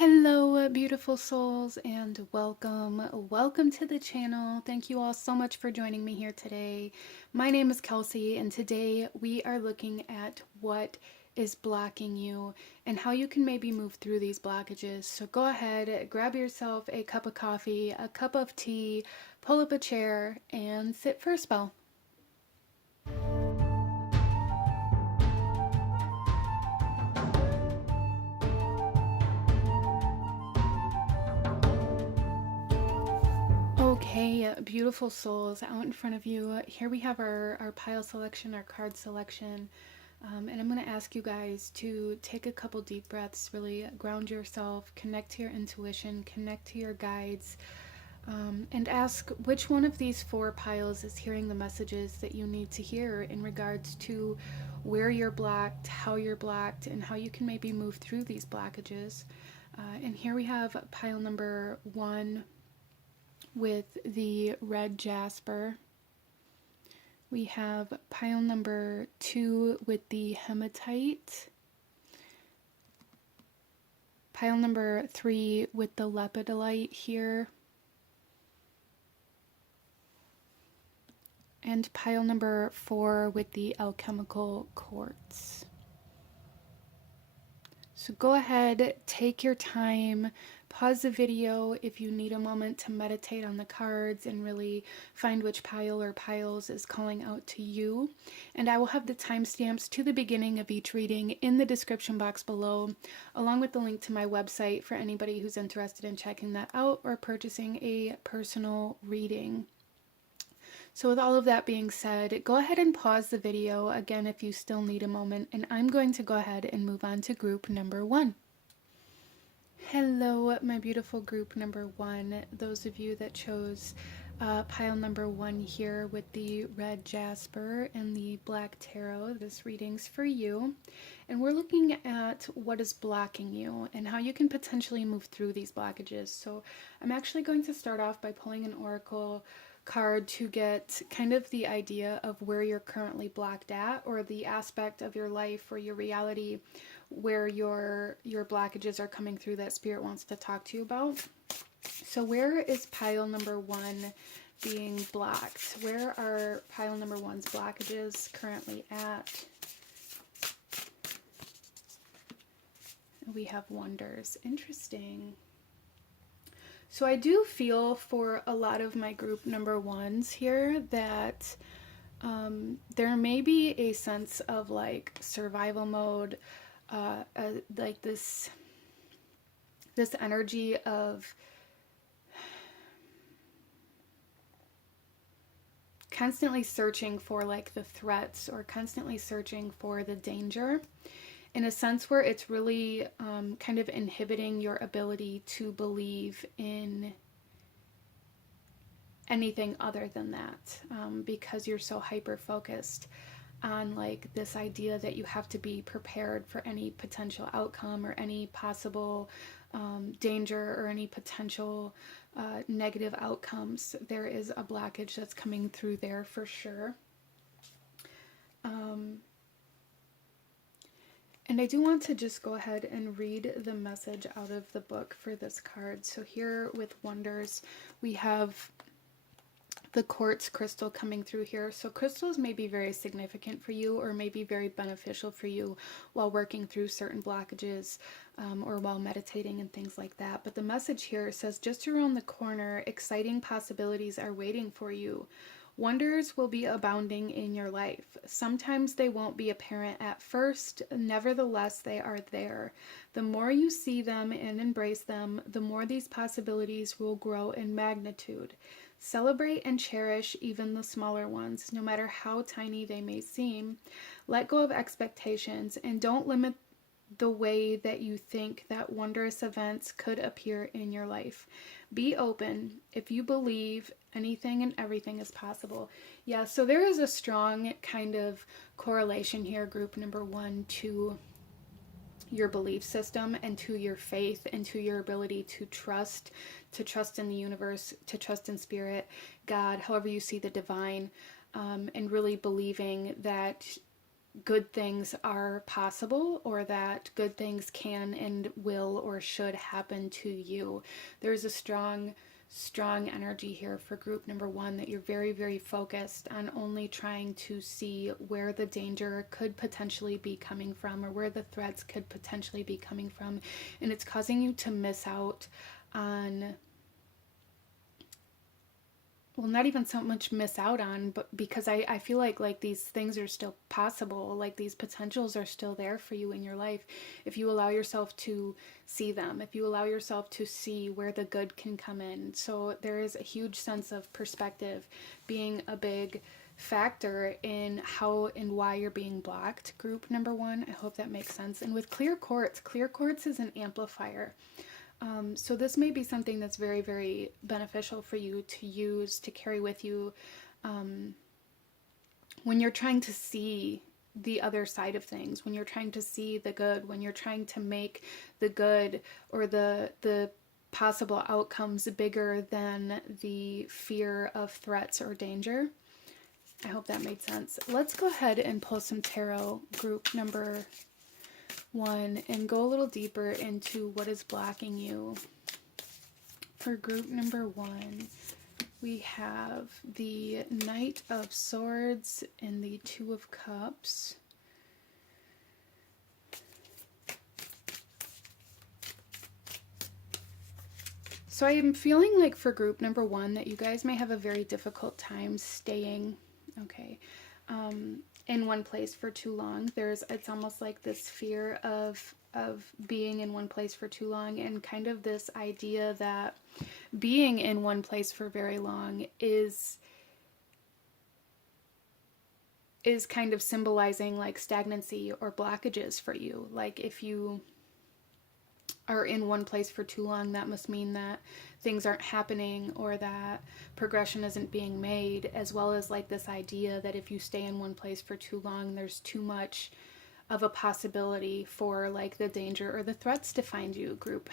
Hello, beautiful souls, and welcome to the channel. Thank you all so much for joining me here today. My name is Kelsey, and today we are looking at what is blocking you and how you can maybe move through these blockages. So go ahead, grab yourself a cup of coffee, a cup of tea, pull up a chair, and sit for a spell. Okay, beautiful souls out in front of you. Here we have our pile selection, our card selection. And I'm going to ask you guys to take a couple deep breaths, really ground yourself, connect to your intuition, connect to your guides, and ask which one of these four piles is hearing the messages that you need to hear in regards to where you're blocked, how you're blocked, and how you can maybe move through these blockages. And here we have pile number 1 with the red jasper. We have pile number 2 with the hematite. Pile number 3 with the lepidolite here. And pile number 4 with the alchemical quartz. So go ahead, take your time, pause the video if you need a moment to meditate on the cards and really find which pile or piles is calling out to you. And I will have the timestamps to the beginning of each reading in the description box below, along with the link to my website for anybody who's interested in checking that out or purchasing a personal reading. So with all of that being said, go ahead and pause the video again if you still need a moment, and I'm going to go ahead and move on to group number 1. Hello, my beautiful group number 1. Those of you that chose pile number 1 here with the red jasper and the black tarot, this reading's for you. And we're looking at what is blocking you and how you can potentially move through these blockages. So I'm actually going to start off by pulling an oracle card to get kind of the idea of where you're currently blocked at, or the aspect of your life or your reality where your blockages are coming through that spirit wants to talk to you about. So where is pile number 1 being blocked? Where are pile number 1's blockages currently at? We have wonders. Interesting. So I do feel for a lot of my group number 1s here that there may be a sense of like survival mode, like this energy of constantly searching for like the threats or constantly searching for the danger, in a sense where it's really kind of inhibiting your ability to believe in anything other than that, because you're so hyper focused on like this idea that you have to be prepared for any potential outcome or any possible danger or any potential negative outcomes. There is a blockage that's coming through there for sure. And I do want to just go ahead and read the message out of the book for this card. So here with Wonders, we have the quartz crystal coming through here. So crystals may be very significant for you or may be very beneficial for you while working through certain blockages or while meditating and things like that. But the message here says, just around the corner, exciting possibilities are waiting for you. Wonders will be abounding in your life. Sometimes they won't be apparent at first, nevertheless they are there. The more you see them and embrace them, the more these possibilities will grow in magnitude. Celebrate and cherish even the smaller ones, no matter how tiny they may seem. Let go of expectations and don't limit the way that you think that wondrous events could appear in your life. Be open. If you believe, anything and everything is possible. Yeah, so there is a strong kind of correlation here, group number 1, to your belief system and to your faith and to your ability to trust in the universe, to trust in spirit, God, however you see the divine, and really believing that good things are possible, or that good things can and will or should happen to you. There's a strong energy here for group number one, that you're very, very focused on only trying to see where the danger could potentially be coming from, or where the threats could potentially be coming from. And it's causing you to miss out on, well, not even so much miss out on, but because I feel like these things are still possible, like these potentials are still there for you in your life, if you allow yourself to see them, if you allow yourself to see where the good can come in. So there is a huge sense of perspective being a big factor in how and why you're being blocked, group number one. I hope that makes sense. And with clear quartz is an amplifier. So this may be something that's very, very beneficial for you to use, to carry with you when you're trying to see the other side of things, when you're trying to see the good, when you're trying to make the good or the possible outcomes bigger than the fear of threats or danger. I hope that made sense. Let's go ahead and pull some tarot, group number one, and go a little deeper into what is blocking you. For group number one, we have the Knight of Swords and the Two of Cups. So I am feeling like for group number one that you guys may have a very difficult time staying, in one place for too long. It's almost like this fear of being in one place for too long, and kind of this idea that being in one place for very long is kind of symbolizing like stagnancy or blockages for you. Like if you are in one place for too long, that must mean that things aren't happening or that progression isn't being made, as well as like this idea that if you stay in one place for too long, there's too much of a possibility for like the danger or the threats to find you, group.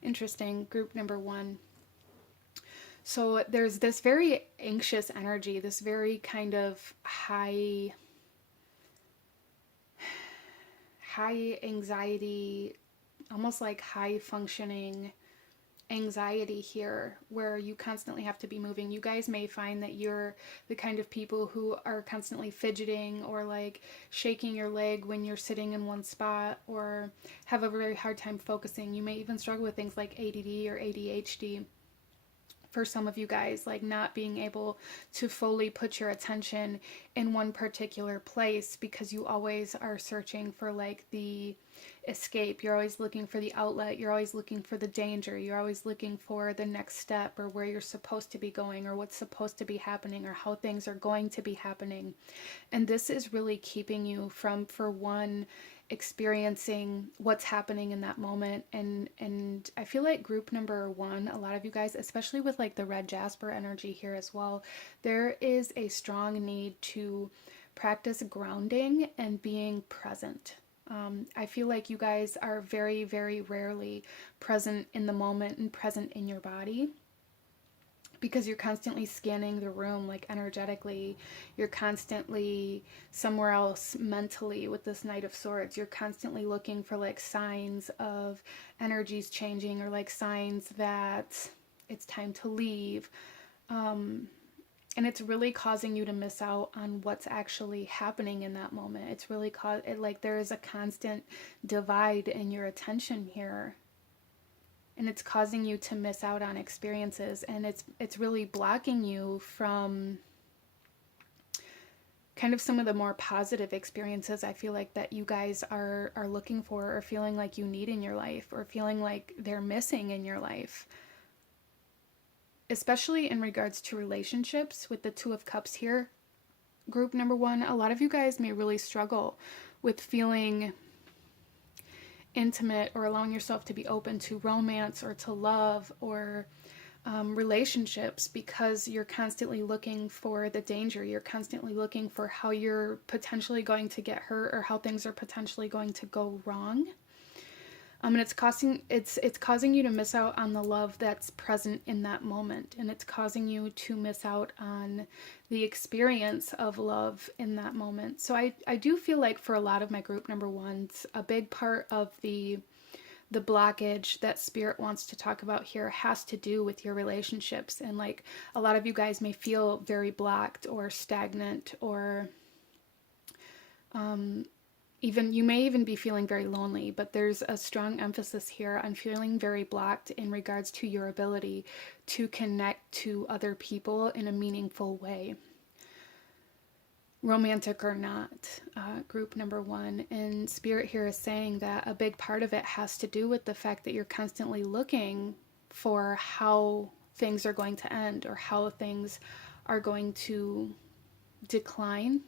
Interesting, group number one. So there's this very anxious energy, this very kind of high anxiety, almost like high functioning anxiety here, where you constantly have to be moving. You guys may find that you're the kind of people who are constantly fidgeting or like shaking your leg when you're sitting in one spot, or have a very hard time focusing. You may even struggle with things like ADD or ADHD. For some of you guys, like not being able to fully put your attention in one particular place because you always are searching for like the escape. You're always looking for the outlet. You're always looking for the danger. You're always looking for the next step, or where you're supposed to be going, or what's supposed to be happening, or how things are going to be happening. And this is really keeping you from, for one, experiencing what's happening in that moment. And I feel like group number one, a lot of you guys, especially with like the red jasper energy here as well, there is a strong need to practice grounding and being present. I feel like you guys are very, very rarely present in the moment and present in your body, because you're constantly scanning the room, like energetically. You're constantly somewhere else mentally with this Knight of Swords. You're constantly looking for like signs of energies changing, or like signs that it's time to leave. And it's really causing you to miss out on what's actually happening in that moment. It's really like there is a constant divide in your attention here. And it's causing you to miss out on experiences, and it's really blocking you from kind of some of the more positive experiences I feel like that you guys are looking for, or feeling like you need in your life, or feeling like they're missing in your life. Especially in regards to relationships with the Two of Cups here, group number one, a lot of you guys may really struggle with feeling intimate or allowing yourself to be open to romance or to love or relationships, because you're constantly looking for the danger. You're constantly looking for how you're potentially going to get hurt, or how things are potentially going to go wrong. And it's causing you to miss out on the love that's present in that moment, and it's causing you to miss out on the experience of love in that moment. So I do feel like for a lot of my group number ones, a big part of the blockage that spirit wants to talk about here has to do with your relationships. And like a lot of you guys may feel very blocked or stagnant, or even you may even be feeling very lonely, but there's a strong emphasis here on feeling very blocked in regards to your ability to connect to other people in a meaningful way, romantic or not, group number one. And spirit here is saying that a big part of it has to do with the fact that you're constantly looking for how things are going to end or how things are going to decline,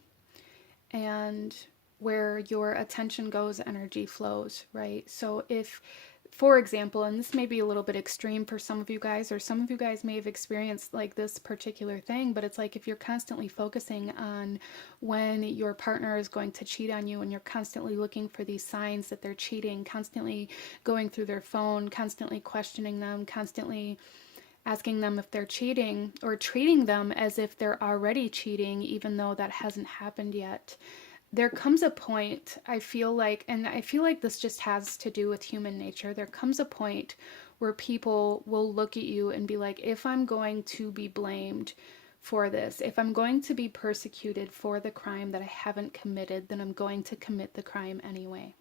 and where your attention goes, energy flows, right? So if, for example, and this may be a little bit extreme for some of you guys, or some of you guys may have experienced like this particular thing, but it's like if you're constantly focusing on when your partner is going to cheat on you, and you're constantly looking for these signs that they're cheating, constantly going through their phone, constantly questioning them, constantly asking them if they're cheating, or treating them as if they're already cheating, even though that hasn't happened yet, there comes a point, I feel like, and I feel like this just has to do with human nature, there comes a point where people will look at you and be like, if I'm going to be blamed for this, if I'm going to be persecuted for the crime that I haven't committed, then I'm going to commit the crime anyway.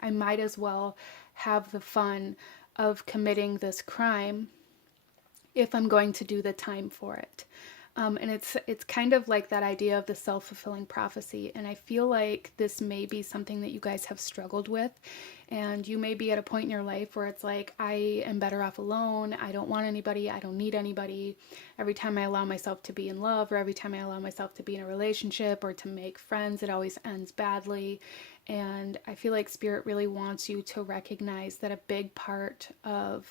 I might as well have the fun of committing this crime if I'm going to do the time for it. And it's kind of like that idea of the self-fulfilling prophecy. And I feel like this may be something that you guys have struggled with. And you may be at a point in your life where it's like, I am better off alone. I don't want anybody. I don't need anybody. Every time I allow myself to be in love, or every time I allow myself to be in a relationship or to make friends, it always ends badly. And I feel like spirit really wants you to recognize that a big part of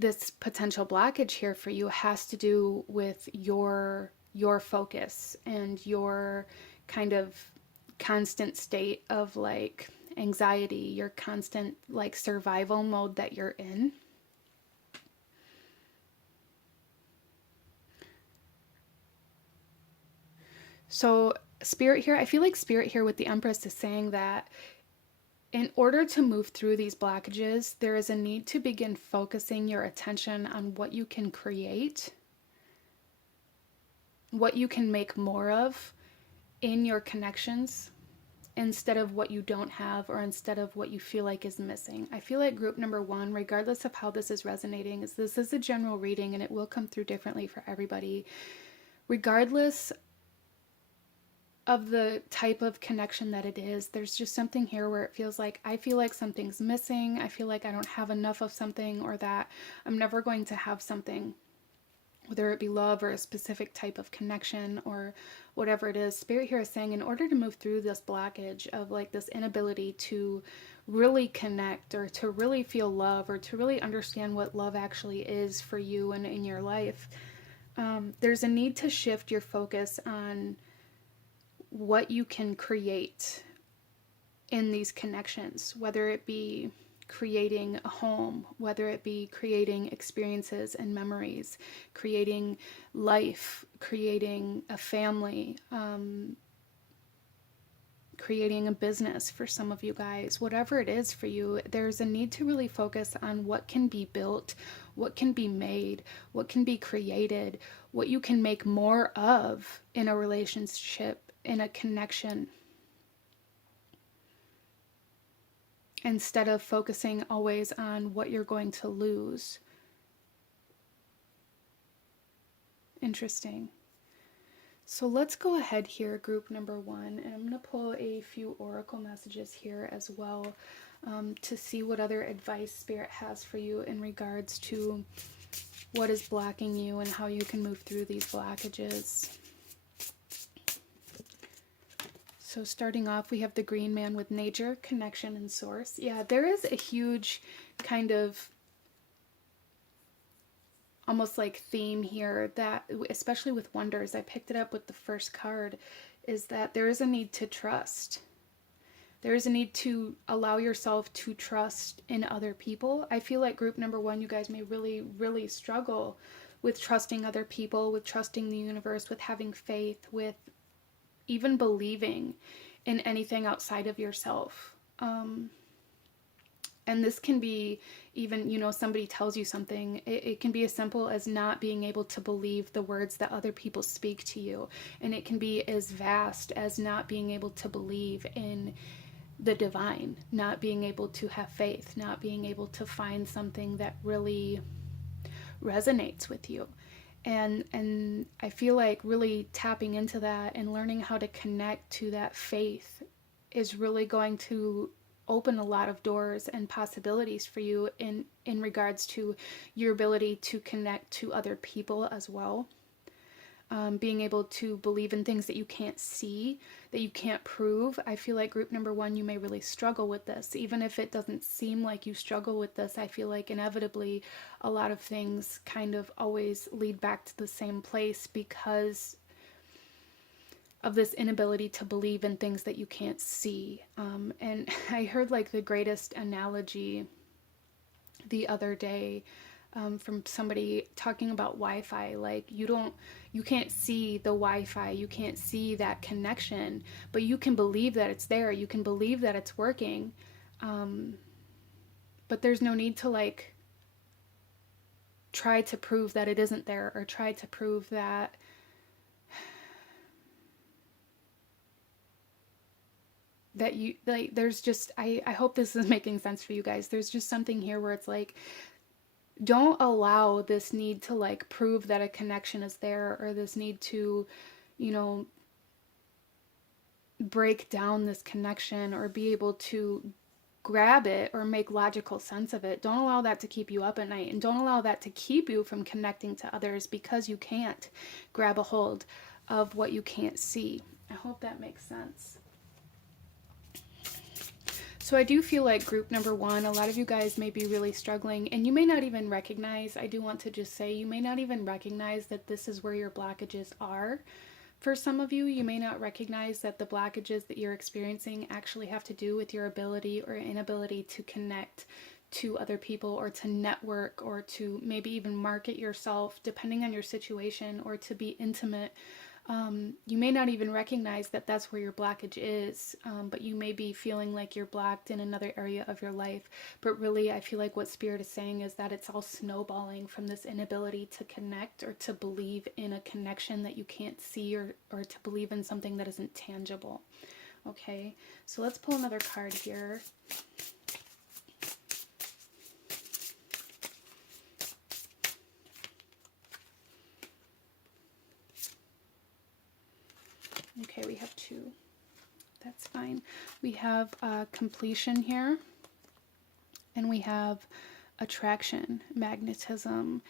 this potential blockage here for you has to do with your focus and your kind of constant state of like anxiety, your constant like survival mode that you're in. So spirit here, I feel like spirit here with the Empress is saying that in order to move through these blockages, there is a need to begin focusing your attention on what you can create, what you can make more of in your connections, instead of what you don't have, or instead of what you feel like is missing. I feel like group number one, regardless of how this is resonating, is this is a general reading and it will come through differently for everybody. Regardless of the type of connection that it is, there's just something here where it feels like I feel like something's missing. I feel like I don't have enough of something, or that I'm never going to have something, whether it be love or a specific type of connection or whatever it is. Spirit here is saying in order to move through this blockage of like this inability to really connect, or to really feel love, or to really understand what love actually is for you and in your life, there's a need to shift your focus on what you can create in these connections, whether it be creating a home, whether it be creating experiences and memories, creating life, creating a family, creating a business for some of you guys. Whatever it is for you, there's a need to really focus on what can be built, what can be made, what can be created, what you can make more of in a relationship, in a connection, instead of focusing always on what you're going to lose. Interesting. So let's go ahead here, group number one, and I'm going to pull a few oracle messages here as well, to see what other advice spirit has for you in regards to what is blocking you and how you can move through these blockages. So starting off, we have the green man with nature, connection, and source. Yeah, there is a huge kind of almost like theme here that, especially with wonders, I picked it up with the first card, is that there is a need to trust. There is a need to allow yourself to trust in other people. I feel like group number one, you guys may really, really struggle with trusting other people, with trusting the universe, with having faith, with even believing in anything outside of yourself. And this can be even, you know, somebody tells you something. It can be as simple as not being able to believe the words that other people speak to you. And it can be as vast as not being able to believe in the divine, not being able to have faith, not being able to find something that really resonates with you. And I feel like really tapping into that and learning how to connect to that faith is really going to open a lot of doors and possibilities for you in regards to your ability to connect to other people as well. Being able to believe in things that you can't see, that you can't prove. I feel like group number one, you may really struggle with this. Even if it doesn't seem like you struggle with this, I feel like inevitably a lot of things kind of always lead back to the same place because of this inability to believe in things that you can't see. And I heard like the greatest analogy the other day from somebody talking about Wi-Fi. Like you can't see the Wi-Fi, you can't see that connection, but you can believe that it's there, you can believe that it's working. But there's no need to like try to prove that it isn't there, or try to prove that you like, there's just, I hope this is making sense for you guys. There's just something here where it's like, don't allow this need to like prove that a connection is there, or this need to, you know, break down this connection or be able to grab it or make logical sense of it. Don't allow that to keep you up at night, and don't allow that to keep you from connecting to others because you can't grab a hold of what you can't see. I hope that makes sense. So I do feel like group number one, a lot of you guys may be really struggling, and you may not even recognize, I do want to just say, you may not even recognize that this is where your blockages are. For some of you, you may not recognize that the blockages that you're experiencing actually have to do with your ability or inability to connect to other people, or to network, or to maybe even market yourself, depending on your situation, or to be intimate. You may not even recognize that that's where your blockage is, but you may be feeling like you're blocked in another area of your life. But really, I feel like what Spirit is saying is that it's all snowballing from this inability to connect, or to believe in a connection that you can't see, or to believe in something that isn't tangible. Okay, so let's pull another card here. Okay, we have two. That's fine. We have completion here, and we have attraction, magnetism.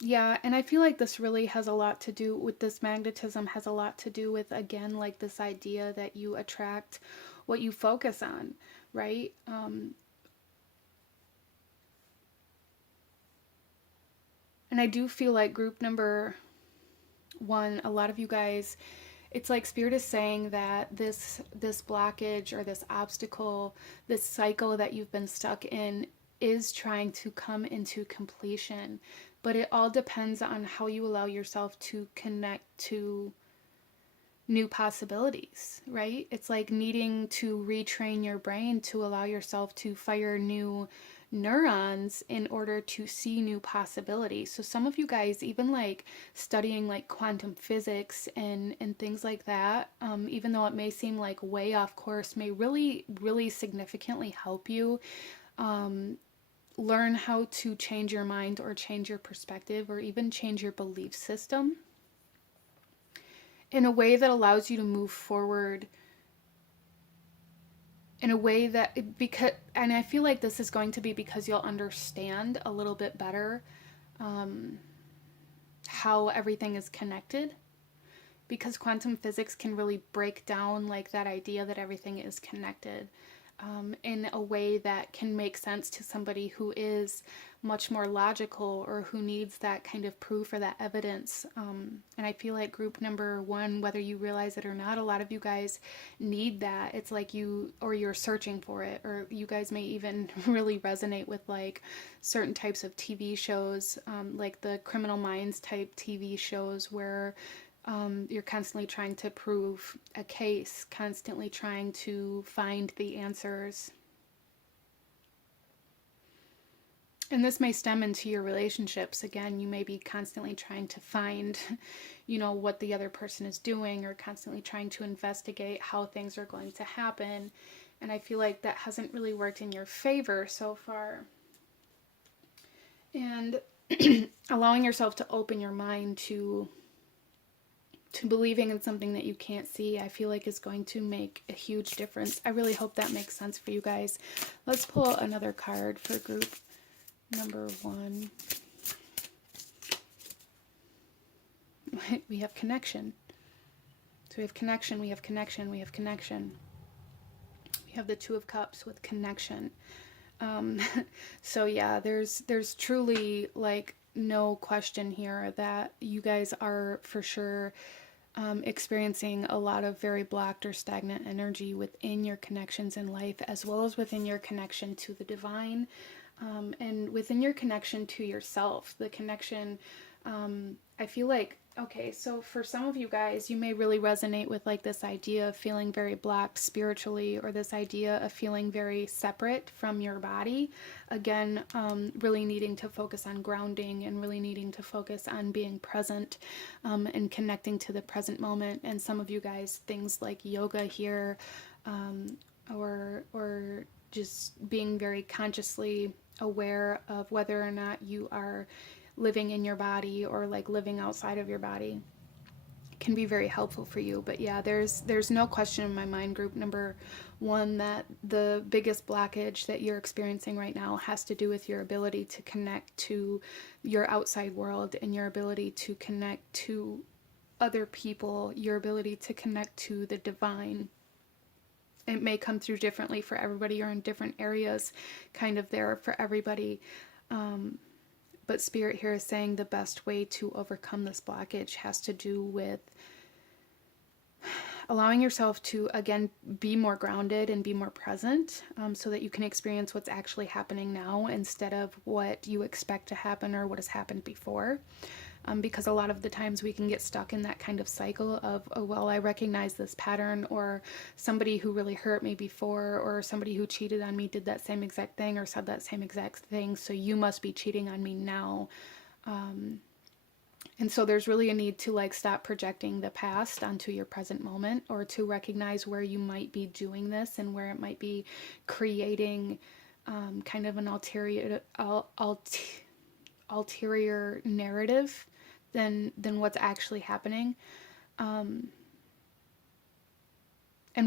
Yeah, and I feel like this really has a lot to do with, this magnetism has a lot to do with, again, like this idea that you attract what you focus on, right? And I do feel like group number one, a lot of you guys, it's like Spirit is saying that this blockage, or this obstacle, this cycle that you've been stuck in, is trying to come into completion. But it all depends on how you allow yourself to connect to new possibilities, right? It's like needing to retrain your brain to allow yourself to fire new neurons in order to see new possibilities. So some of you guys, even like studying like quantum physics and things like that, even though it may seem like way off course, may really, really significantly help you learn how to change your mind, or change your perspective, or even change your belief system in a way that allows you to move forward in a way that, because, and I feel like this is going to be because you'll understand a little bit better how everything is connected, because quantum physics can really break down like that idea that everything is connected. in a way that can make sense to somebody who is much more logical or who needs that kind of proof or that evidence. And I feel like group number 1, whether you realize it or not, a lot of you guys need that. It's like you're searching for it, or you guys may even really resonate with like certain types of TV shows, like the Criminal Minds type TV shows where you're constantly trying to prove a case, constantly trying to find the answers. And this may stem into your relationships. Again, you may be constantly trying to find, what the other person is doing, or constantly trying to investigate how things are going to happen. And I feel like that hasn't really worked in your favor so far. And allowing yourself to open your mind to believing in something that you can't see, I feel like is going to make a huge difference. I really hope that makes sense for you guys. Let's pull another card for group number 1. We have connection. So we have connection, we have connection, we have connection. We have the 2 of Cups with connection. So yeah, there's truly like no question here that you guys are for sure experiencing a lot of very blocked or stagnant energy within your connections in life, as well as within your connection to the divine, and within your connection to yourself. The connection, I feel like, okay, so for some of you guys, you may really resonate with like this idea of feeling very blocked spiritually, or this idea of feeling very separate from your body. Again, really needing to focus on grounding, and really needing to focus on being present, and connecting to the present moment. And some of you guys, things like yoga here, or just being very consciously aware of whether or not you are living in your body or like living outside of your body, can be very helpful for you. But yeah, there's no question in my mind, group number 1, that the biggest blockage that you're experiencing right now has to do with your ability to connect to your outside world, and your ability to connect to other people, your ability to connect to the divine. It may come through differently for everybody, or in different areas kind of there for everybody. But Spirit here is saying the best way to overcome this blockage has to do with allowing yourself to, again, be more grounded and be more present, so that you can experience what's actually happening now instead of what you expect to happen or what has happened before. Because a lot of the times we can get stuck in that kind of cycle of, oh, well, I recognize this pattern, or somebody who really hurt me before, or somebody who cheated on me did that same exact thing or said that same exact thing, so you must be cheating on me now. And so there's really a need to like stop projecting the past onto your present moment, or to recognize where you might be doing this and where it might be creating kind of an ulterior narrative than what's actually happening, and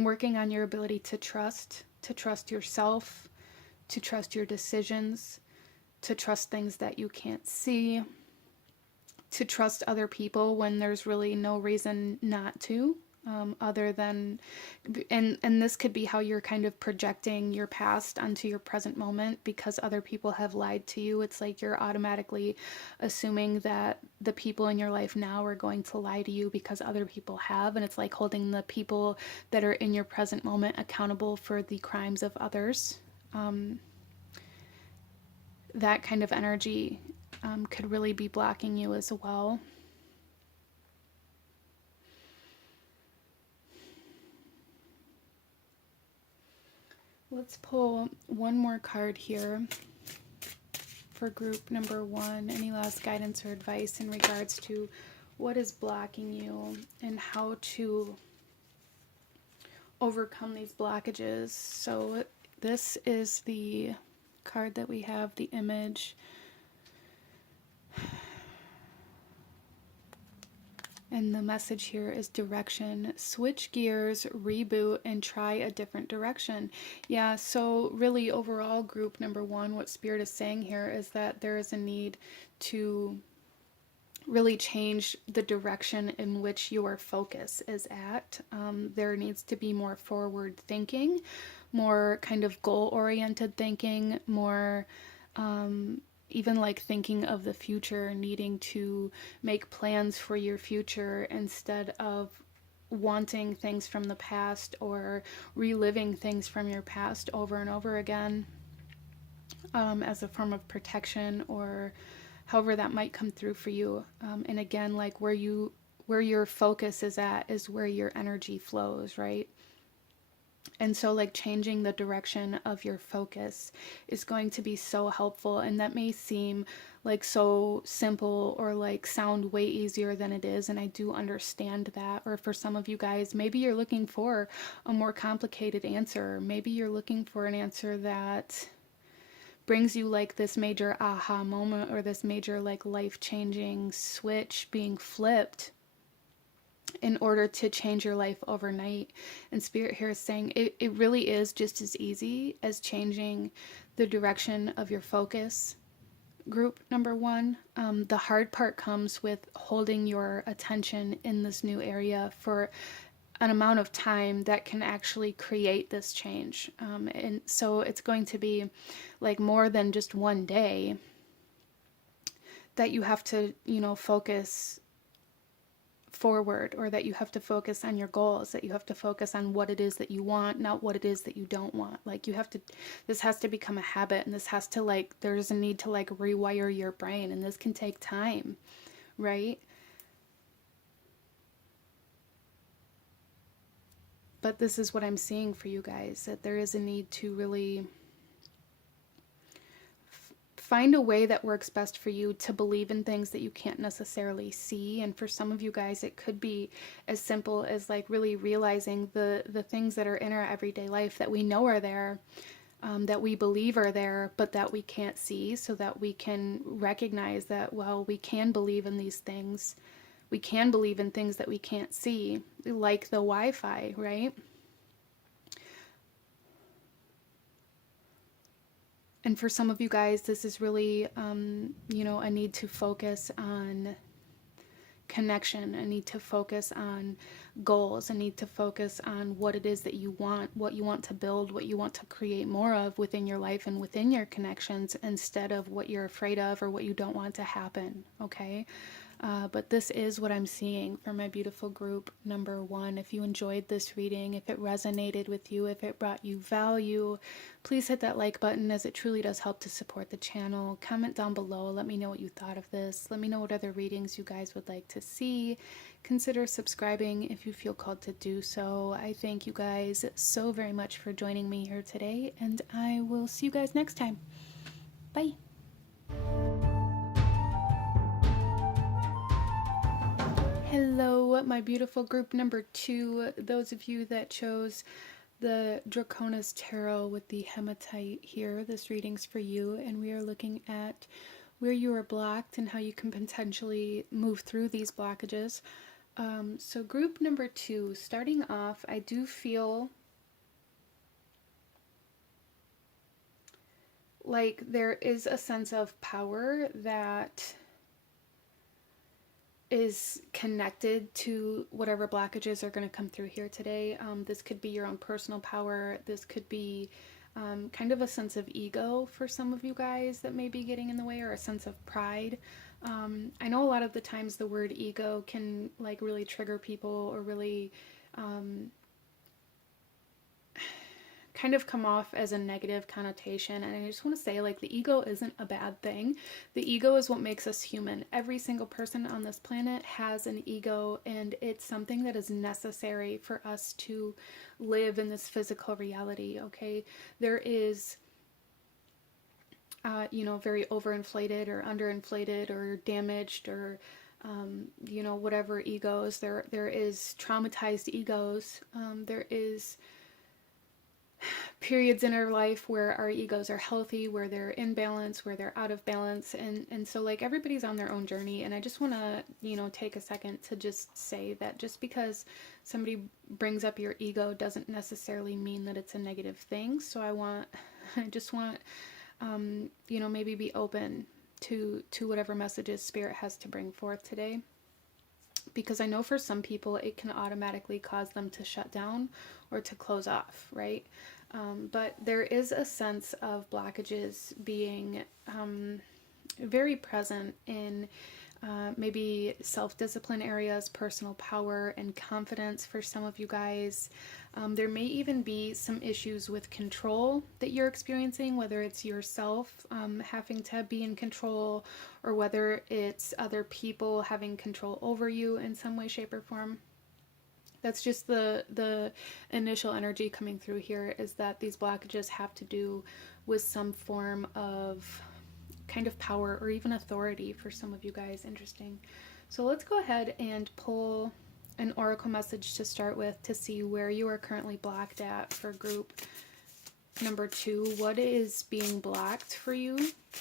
working on your ability to trust yourself, to trust your decisions, to trust things that you can't see, to trust other people when there's really no reason not to, other than, and this could be how you're kind of projecting your past onto your present moment because other people have lied to you. It's like you're automatically assuming that the people in your life now are going to lie to you because other people have, and it's like holding the people that are in your present moment accountable for the crimes of others. That kind of energy could really be blocking you as well. Let's pull one more card here for group number 1. Any last guidance or advice in regards to what is blocking you and how to overcome these blockages. So this is the card that we have, the image. And the message here is direction. Switch gears, reboot, and try a different direction. Yeah, so really overall, group number 1, what Spirit is saying here is that there is a need to really change the direction in which your focus is at. There needs to be more forward thinking, more kind of goal-oriented thinking, more even like thinking of the future, needing to make plans for your future instead of wanting things from the past or reliving things from your past over and over again, as a form of protection, or however that might come through for you. And again, like where your focus is at is where your energy flows, right? And so like changing the direction of your focus is going to be so helpful. And that may seem like so simple or like sound way easier than it is. And I do understand that. Or for some of you guys, maybe you're looking for a more complicated answer. Maybe you're looking for an answer that brings you like this major aha moment, or this major like life-changing switch being flipped in order to change your life overnight. And Spirit here is saying it really is just as easy as changing the direction of your focus, group number one. The hard part comes with holding your attention in this new area for an amount of time that can actually create this change. And so it's going to be like more than just one day that you have to, focus forward, or that you have to focus on your goals, that you have to focus on what it is that you want, not what it is that you don't want. Like this has to become a habit, and this has to there's a need to rewire your brain, and this can take time, right? But this is what I'm seeing for you guys, that there is a need to really find a way that works best for you to believe in things that you can't necessarily see. And for some of you guys, it could be as simple as really realizing the things that are in our everyday life that we know are there, that we believe are there, but that we can't see, so that we can recognize that, well, we can believe in these things. We can believe in things that we can't see, like the Wi-Fi, right? And for some of you guys, this is really, a need to focus on connection, a need to focus on goals, a need to focus on what it is that you want, what you want to build, what you want to create more of within your life and within your connections, instead of what you're afraid of or what you don't want to happen, okay? But this is what I'm seeing for my beautiful group number one. If you enjoyed this reading, if it resonated with you, if it brought you value, please hit that like button, as it truly does help to support the channel. Comment down below. Let me know what you thought of this. Let me know what other readings you guys would like to see. Consider subscribing if you feel called to do so. I thank you guys so very much for joining me here today, and I will see you guys next time. Bye. Hello, my beautiful group number two. Those of you that chose the Draconis Tarot with the hematite here, this reading's for you, and we are looking at where you are blocked and how you can potentially move through these blockages. So group number two, starting off, I do feel like there is a sense of power that is connected to whatever blockages are going to come through here today. This could be your own personal power. This could be kind of a sense of ego for some of you guys that may be getting in the way, or a sense of pride. I know a lot of the times the word ego can really trigger people, or really kind of come off as a negative connotation. And I just want to say, the ego isn't a bad thing. The ego is what makes us human. Every single person on this planet has an ego, and it's something that is necessary for us to live in this physical reality, okay? There is very overinflated or underinflated or damaged or whatever egos. There is traumatized egos. There is periods in our life where our egos are healthy, where they're in balance, where they're out of balance, and so everybody's on their own journey. And I just want to take a second to just say that just because somebody brings up your ego doesn't necessarily mean that it's a negative thing. So I just want maybe be open to whatever messages Spirit has to bring forth today. Because I know for some people it can automatically cause them to shut down or to close off, right? But there is a sense of blockages being very present in maybe self-discipline areas, personal power, and confidence for some of you guys. There may even be some issues with control that you're experiencing, whether it's yourself having to be in control, or whether it's other people having control over you in some way, shape, or form. That's just the initial energy coming through here, is that these blockages have to do with some form of kind of power or even authority for some of you guys. Interesting. So let's go ahead and pull an oracle message to start with to see where you are currently blocked at for group number 2. What is being blocked for you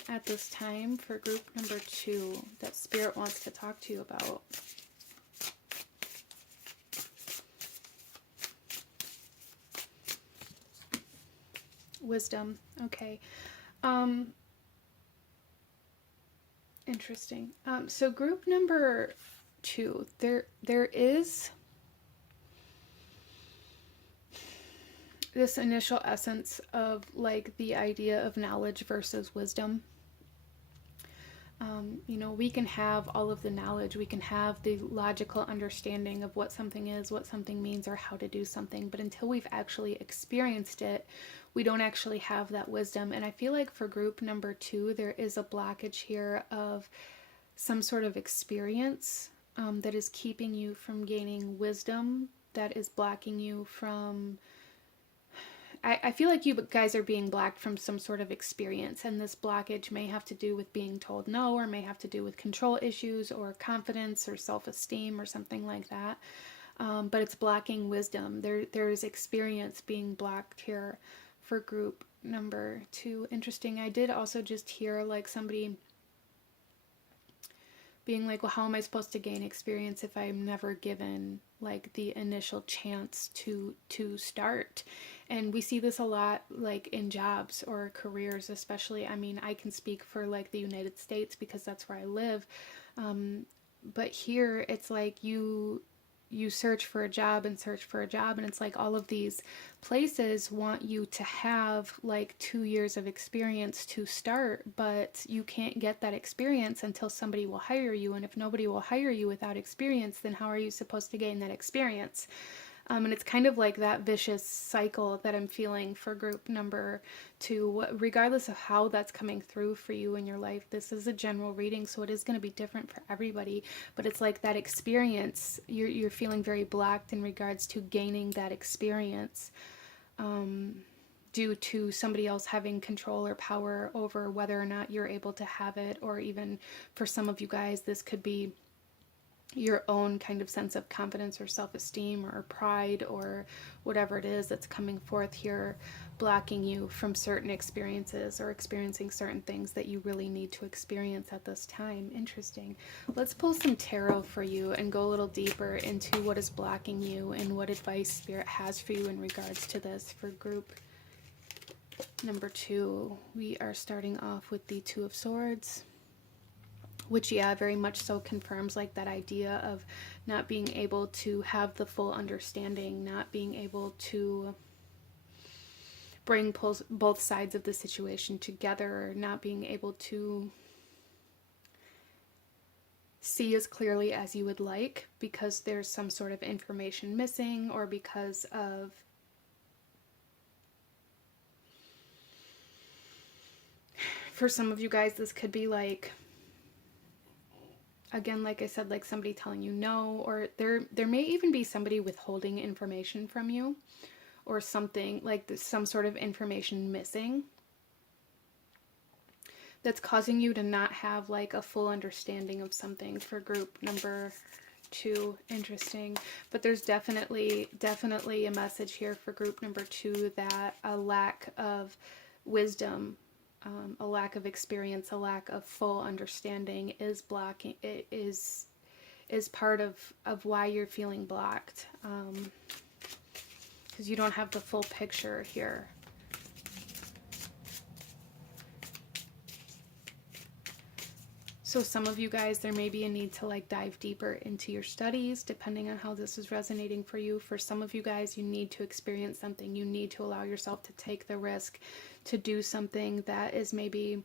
at this time for group number 2 that Spirit wants to talk to you about? Wisdom. Okay. Interesting. So group number 2, there is this initial essence of like the idea of knowledge versus wisdom. You know, we can have all of the knowledge, we can have the logical understanding of what something is, what something means, or how to do something, but until we've actually experienced it, we don't actually have that wisdom. And I feel like for group number 2, there is a blockage here of some sort of experience that is keeping you from gaining wisdom, that is blocking you from... I feel like you guys are being blocked from some sort of experience, and this blockage may have to do with being told no, or may have to do with control issues or confidence or self-esteem or something like that. But it's blocking wisdom. There's experience being blocked here for group number 2. Interesting. I did also just hear like somebody being like, well, how am I supposed to gain experience if I'm never given like the initial chance to start? And we see this a lot like in jobs or careers, especially. I mean, I can speak for like the United States because that's where I live. But here it's like you search for a job and search for a job, and it's like all of these places want you to have like 2 years of experience to start, but you can't get that experience until somebody will hire you. And if nobody will hire you without experience, then how are you supposed to gain that experience? And it's kind of like that vicious cycle that I'm feeling for group number 2, regardless of how that's coming through for you in your life. This is a general reading, so it is going to be different for everybody, but it's like that experience, you're feeling very blocked in regards to gaining that experience due to somebody else having control or power over whether or not you're able to have it, or even for some of you guys, this could be your own kind of sense of confidence or self-esteem or pride or whatever it is that's coming forth here, blocking you from certain experiences or experiencing certain things that you really need to experience at this time. Interesting. Let's pull some tarot for you and go a little deeper into what is blocking you and what advice Spirit has for you in regards to this for group number 2. We are starting off with the 2 of Swords, which, yeah, very much so confirms like that idea of not being able to have the full understanding, not being able to bring both sides of the situation together, not being able to see as clearly as you would like because there's some sort of information missing, or because of for some of you guys, this could be like, again, like I said, like somebody telling you no, or there may even be somebody withholding information from you, or something like this, some sort of information missing that's causing you to not have like a full understanding of something for group number 2. Interesting. But there's definitely a message here for group number 2 that a lack of wisdom, a lack of experience, a lack of full understanding is blocking, it is part of why you're feeling blocked, because you don't have the full picture here. So some of you guys, there may be a need to like dive deeper into your studies, depending on how this is resonating for you. For some of you guys, you need to experience something. You need to allow yourself to take the risk to do something that is maybe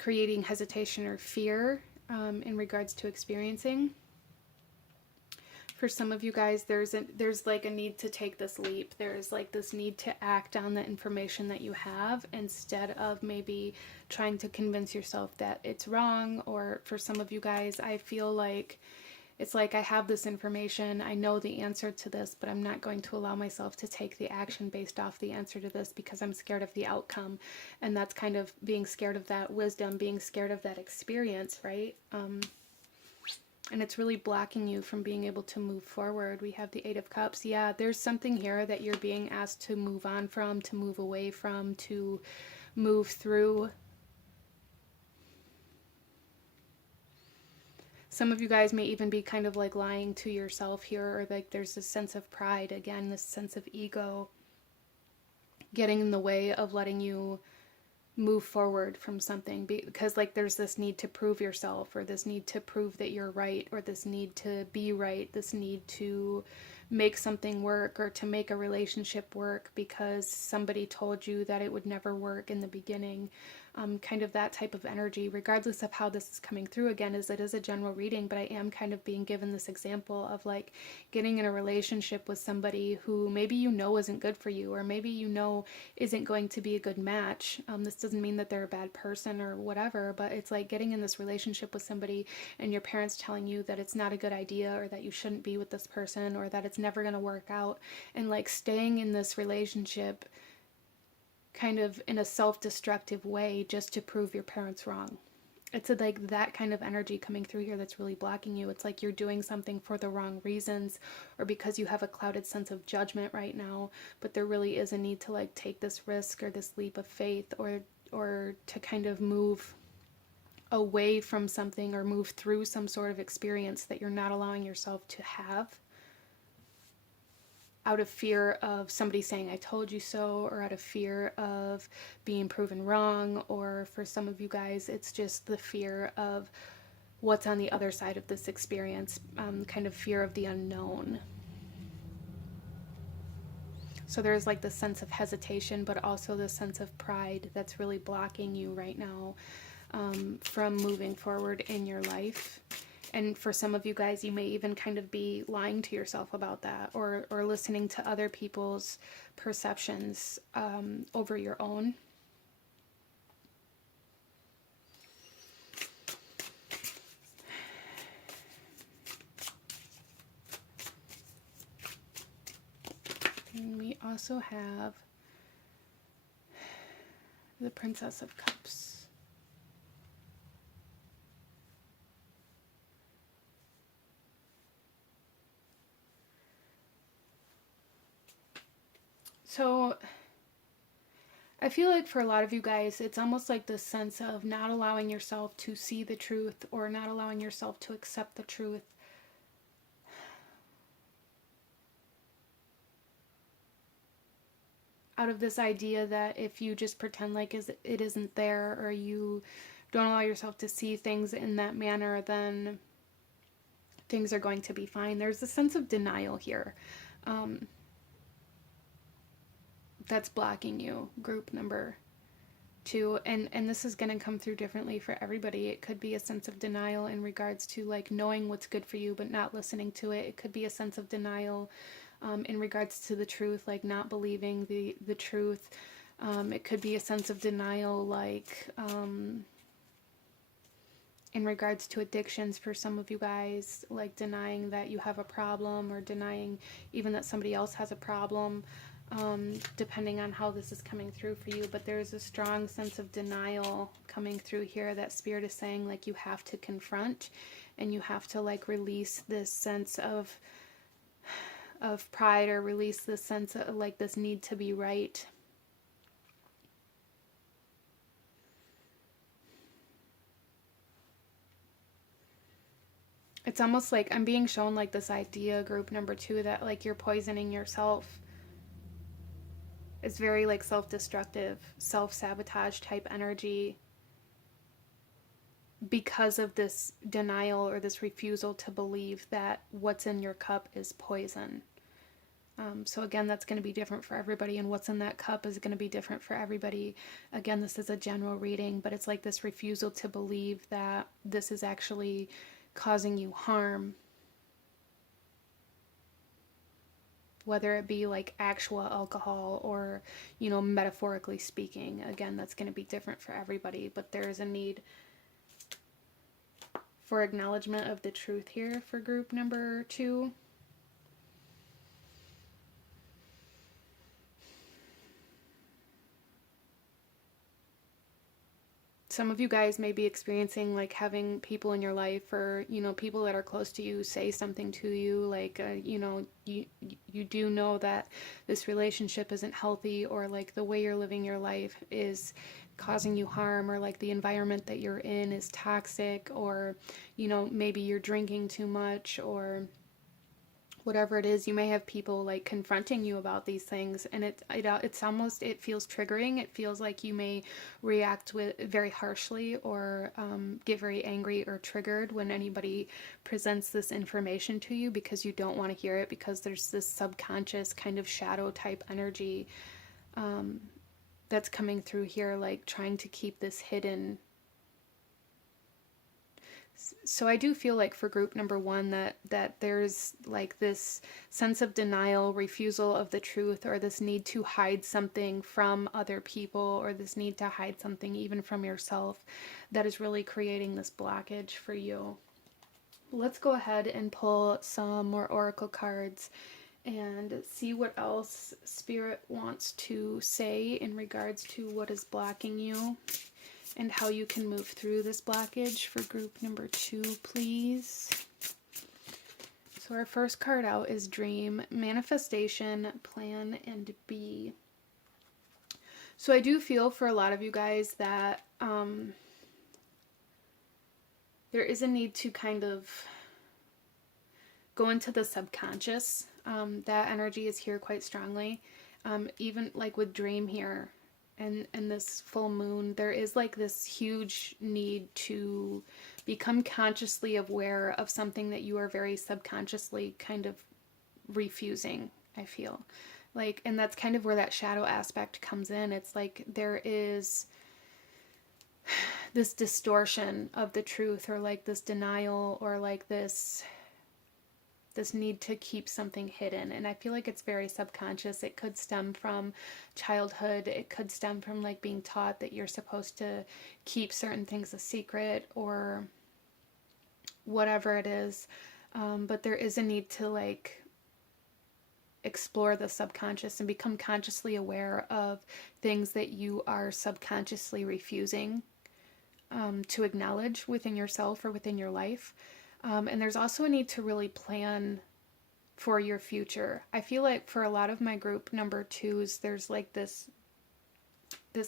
creating hesitation or fear in regards to experiencing. For some of you guys, there's like a need to take this leap. There's like this need to act on the information that you have instead of maybe trying to convince yourself that it's wrong. Or for some of you guys, I feel like it's like I have this information, I know the answer to this, but I'm not going to allow myself to take the action based off the answer to this because I'm scared of the outcome. And that's kind of being scared of that wisdom, being scared of that experience, right? And it's really blocking you from being able to move forward. We have the Eight of Cups. Yeah, there's something here that you're being asked to move on from, to move away from, to move through. Some of you guys may even be kind of like lying to yourself here, or like there's this sense of pride, again, this sense of ego getting in the way of letting you move forward from something, because like there's this need to prove yourself, or this need to prove that you're right, or this need to be right, this need to make something work, or to make a relationship work because somebody told you that it would never work in the beginning. Kind of that type of energy, regardless of how this is coming through. Again, is it is a general reading, but I am kind of being given this example of like getting in a relationship with somebody who maybe you know isn't good for you, or maybe you know isn't going to be a good match. This doesn't mean that they're a bad person or whatever, but it's like getting in this relationship with somebody and your parents telling you that it's not a good idea, or that you shouldn't be with this person, or that it's never going to work out, and like staying in this relationship kind of in a self-destructive way just to prove your parents wrong. It's like that kind of energy coming through here that's really blocking you. It's like you're doing something for the wrong reasons, or because you have a clouded sense of judgment right now, but there really is a need to like take this risk or this leap of faith, or to kind of move away from something, or move through some sort of experience that you're not allowing yourself to have, out of fear of somebody saying I told you so, or out of fear of being proven wrong. Or for some of you guys, it's just the fear of what's on the other side of this experience, kind of fear of the unknown. So there's like this sense of hesitation, but also this sense of pride that's really blocking you right now from moving forward in your life. And for some of you guys, you may even kind of be lying to yourself about that, or listening to other people's perceptions over your own. And we also have the Princess of Cups. So I feel like for a lot of you guys, it's almost like this sense of not allowing yourself to see the truth, or not allowing yourself to accept the truth. Out of this idea that if you just pretend like it isn't there, or you don't allow yourself to see things in that manner, then things are going to be fine. There's a sense of denial here. That's blocking you, group number 2. And this is going to come through differently for everybody. It could be a sense of denial in regards to like knowing what's good for you but not listening to it. It could be a sense of denial in regards to the truth, like not believing the truth. It could be a sense of denial like in regards to addictions for some of you guys, like denying that you have a problem, or denying even that somebody else has a problem. Depending on how this is coming through for you, but there's a strong sense of denial coming through here that Spirit is saying like you have to confront, and you have to like release this sense of pride, or release this sense of like this need to be right. It's almost like I'm being shown like this idea, group number 2, that like you're poisoning yourself. It's very like self-destructive, self-sabotage type energy. because of this denial or this refusal to believe that what's in your cup is poison. So again, that's going to be different for everybody, and what's in that cup is going to be different for everybody. Again, this is a general reading, but it's like this refusal to believe that this is actually causing you harm, whether it be like actual alcohol or, you know, metaphorically speaking. Again, that's going to be different for everybody, but there is a need for acknowledgement of the truth here for group number 2. Some of you guys may be experiencing like having people in your life, or, you know, people that are close to you say something to you like, you know, you do know that this relationship isn't healthy, or like the way you're living your life is causing you harm, or like the environment that you're in is toxic, or, you know, maybe you're drinking too much, or whatever it is. You may have people like confronting you about these things, and it's almost, it feels triggering. It feels like you may react with very harshly, or get very angry or triggered when anybody presents this information to you, because you don't want to hear it, because there's this subconscious kind of shadow type energy that's coming through here, like trying to keep this hidden. So I do feel like for group number 1 that there's like this sense of denial, refusal of the truth, or this need to hide something from other people, or this need to hide something even from yourself, that is really creating this blockage for you. Let's go ahead and pull some more oracle cards and see what else Spirit wants to say in regards to what is blocking you, and how you can move through this blockage for group number 2, please. So our first card out is Dream, Manifestation, Plan, and Be. So I do feel for a lot of you guys that there is a need to kind of go into the subconscious. That energy is here quite strongly. Even like with Dream here, and this full moon, there is like this huge need to become consciously aware of something that you are very subconsciously kind of refusing, I feel like. And that's kind of where that shadow aspect comes in. It's like there is this distortion of the truth, or like this denial, or like this need to keep something hidden. And I feel like it's very subconscious. It could stem from childhood. It could stem from like being taught that you're supposed to keep certain things a secret, or whatever it is. But there is a need to like explore the subconscious and become consciously aware of things that you are subconsciously refusing to acknowledge within yourself or within your life. And there's also a need to really plan for your future. I feel like for a lot of my group number 2s, there's like this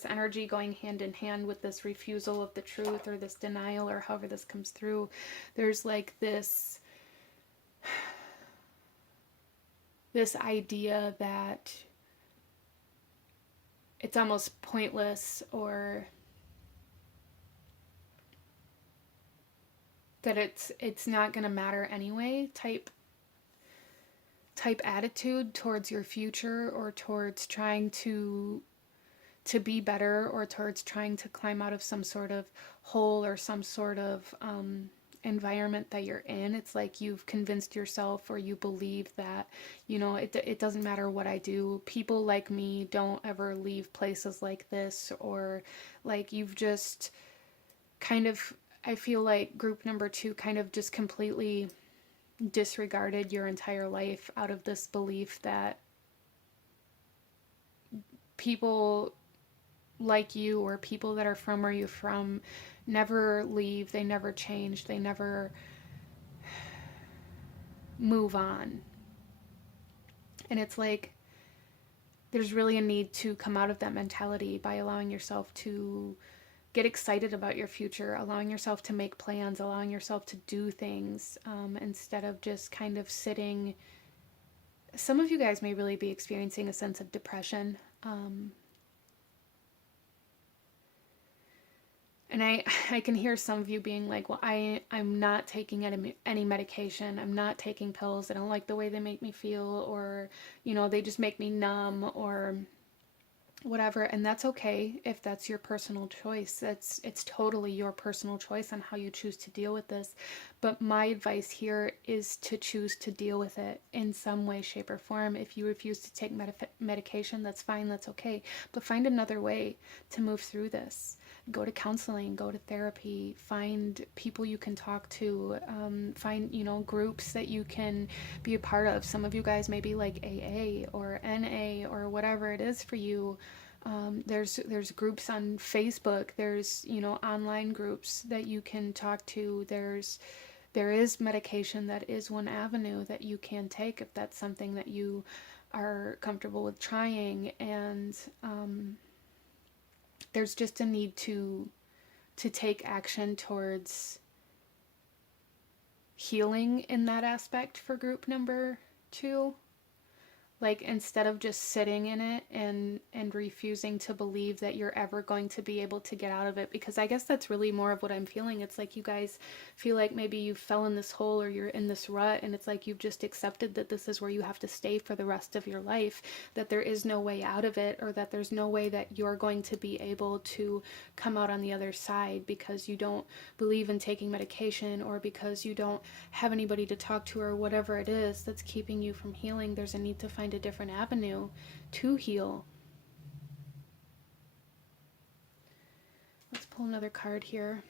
energy going hand in hand with this refusal of the truth, or this denial, or however this comes through. There's like this idea that it's almost pointless, or that it's not going to matter anyway type attitude towards your future, or towards trying to be better, or towards trying to climb out of some sort of hole, or some sort of environment that you're in. It's like you've convinced yourself, or you believe that, you know, it doesn't matter what I do, people like me don't ever leave places like this, or like you've just kind of, I feel like group number 2 kind of just completely disregarded your entire life out of this belief that people like you, or people that are from where you're from, never leave, they never change, they never move on. And it's like there's really a need to come out of that mentality by allowing yourself to get excited about your future, allowing yourself to make plans, allowing yourself to do things, instead of just kind of sitting. Some of you guys may really be experiencing a sense of depression. And I can hear some of you being like, well, I'm not taking any medication. I'm not taking pills. I don't like the way they make me feel, or, you know, they just make me numb or whatever. And that's okay if that's your personal choice. It's totally your personal choice on how you choose to deal with this. But my advice here is to choose to deal with it in some way, shape, or form. If you refuse to take medication, that's fine, that's okay. But find another way to move through this. Go to counseling, go to therapy, find people you can talk to, find, you know, groups that you can be a part of. Some of you guys may be like AA or NA or whatever it is for you. There's groups on Facebook. There's, you know, online groups that you can talk to. There is medication. That is one avenue that you can take if that's something that you are comfortable with trying. And there's just a need to take action towards healing in that aspect for group number 2. Like, instead of just sitting in it and refusing to believe that you're ever going to be able to get out of it, because I guess that's really more of what I'm feeling. It's like you guys feel like maybe you fell in this hole or you're in this rut, and it's like you've just accepted that this is where you have to stay for the rest of your life, that there is no way out of it, or that there's no way that you're going to be able to come out on the other side because you don't believe in taking medication, or because you don't have anybody to talk to, or whatever it is that's keeping you from healing. There's a need to find a different avenue to heal. Let's pull another card here.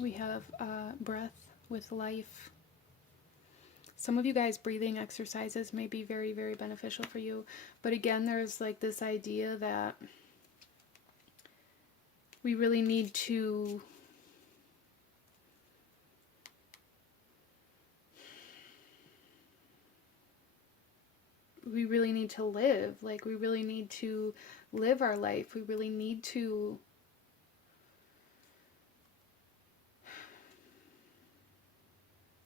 We have breath with life. Some of you guys, breathing exercises may be very, very beneficial for you. But again, there's like this idea that we really need to live. Like, we really need to live our life. We really need to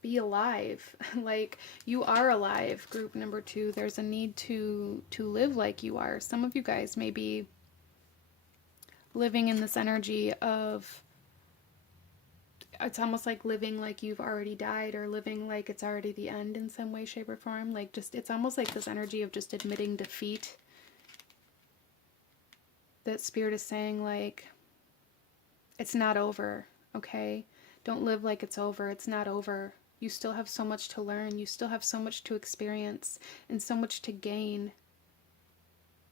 be alive. Like, you are alive, group number 2. There's a need to live like you are. Some of you guys may be living in this energy of, it's almost like living like you've already died, or living like it's already the end in some way, shape, or form. Like, just, it's almost like this energy of just admitting defeat. That Spirit is saying, like, it's not over, okay? Don't live like it's over. It's not over. You still have so much to learn. You still have so much to experience and so much to gain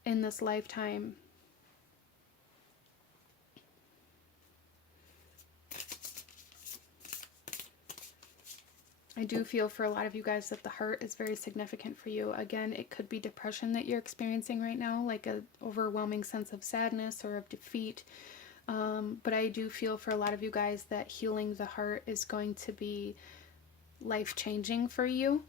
in this lifetime. I do feel for a lot of you guys that the heart is very significant for you. Again, it could be depression that you're experiencing right now, like an overwhelming sense of sadness or of defeat. But I do feel for a lot of you guys that healing the heart is going to be life-changing for you.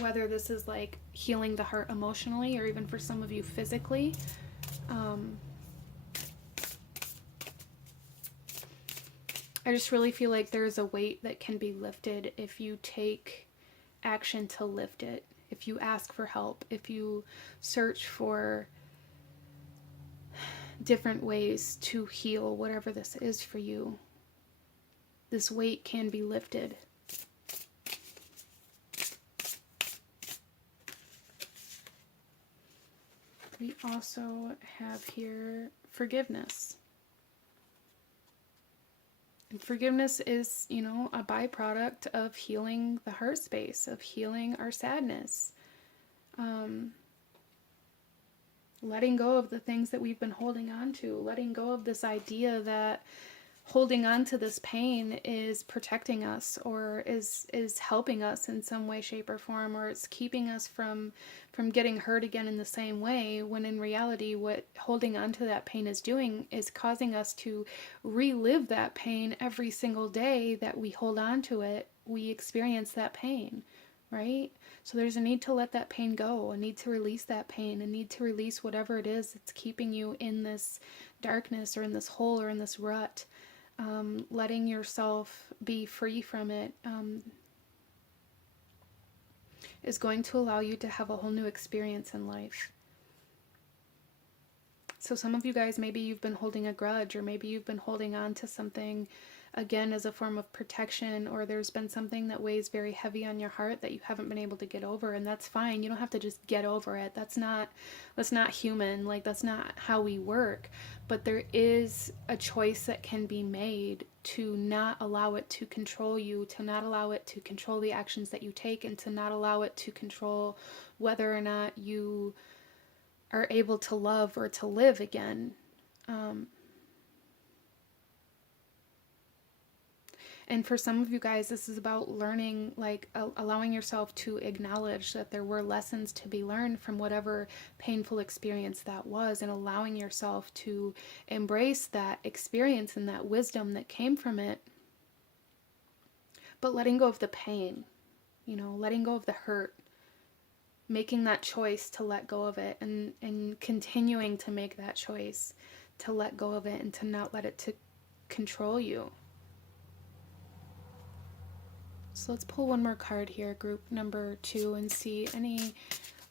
Whether this is like healing the heart emotionally, or even for some of you physically. I just really feel like there's a weight that can be lifted if you take action to lift it. If you ask for help, if you search for different ways to heal whatever this is for you, this weight can be lifted. We also have here forgiveness. And forgiveness is, you know, a byproduct of healing the heart space, of healing our sadness. Letting go of the things that we've been holding on to, letting go of this idea that holding on to this pain is protecting us, or is helping us in some way, shape, or form, or it's keeping us from getting hurt again in the same way, when in reality what holding on to that pain is doing is causing us to relive that pain every single day that we hold on to it. We experience that pain, right? So there's a need to let that pain go, a need to release that pain, a need to release whatever it is that's keeping you in this darkness, or in this hole, or in this rut. letting yourself be free from it is going to allow you to have a whole new experience in life. So some of you guys, maybe you've been holding a grudge, or maybe you've been holding on to something, again, as a form of protection, or there's been something that weighs very heavy on your heart that you haven't been able to get over, and that's fine. You don't have to just get over it. That's not human. Like, that's not how we work. But there is a choice that can be made to not allow it to control you, to not allow it to control the actions that you take, and to not allow it to control whether or not you are able to love or to live again. And for some of you guys, this is about learning, like allowing yourself to acknowledge that there were lessons to be learned from whatever painful experience that was, and allowing yourself to embrace that experience and that wisdom that came from it, but letting go of the pain, letting go of the hurt, making that choice to let go of it, and continuing to make that choice to let go of it and to not let it to control you. So let's pull one more card here, group number 2, and see any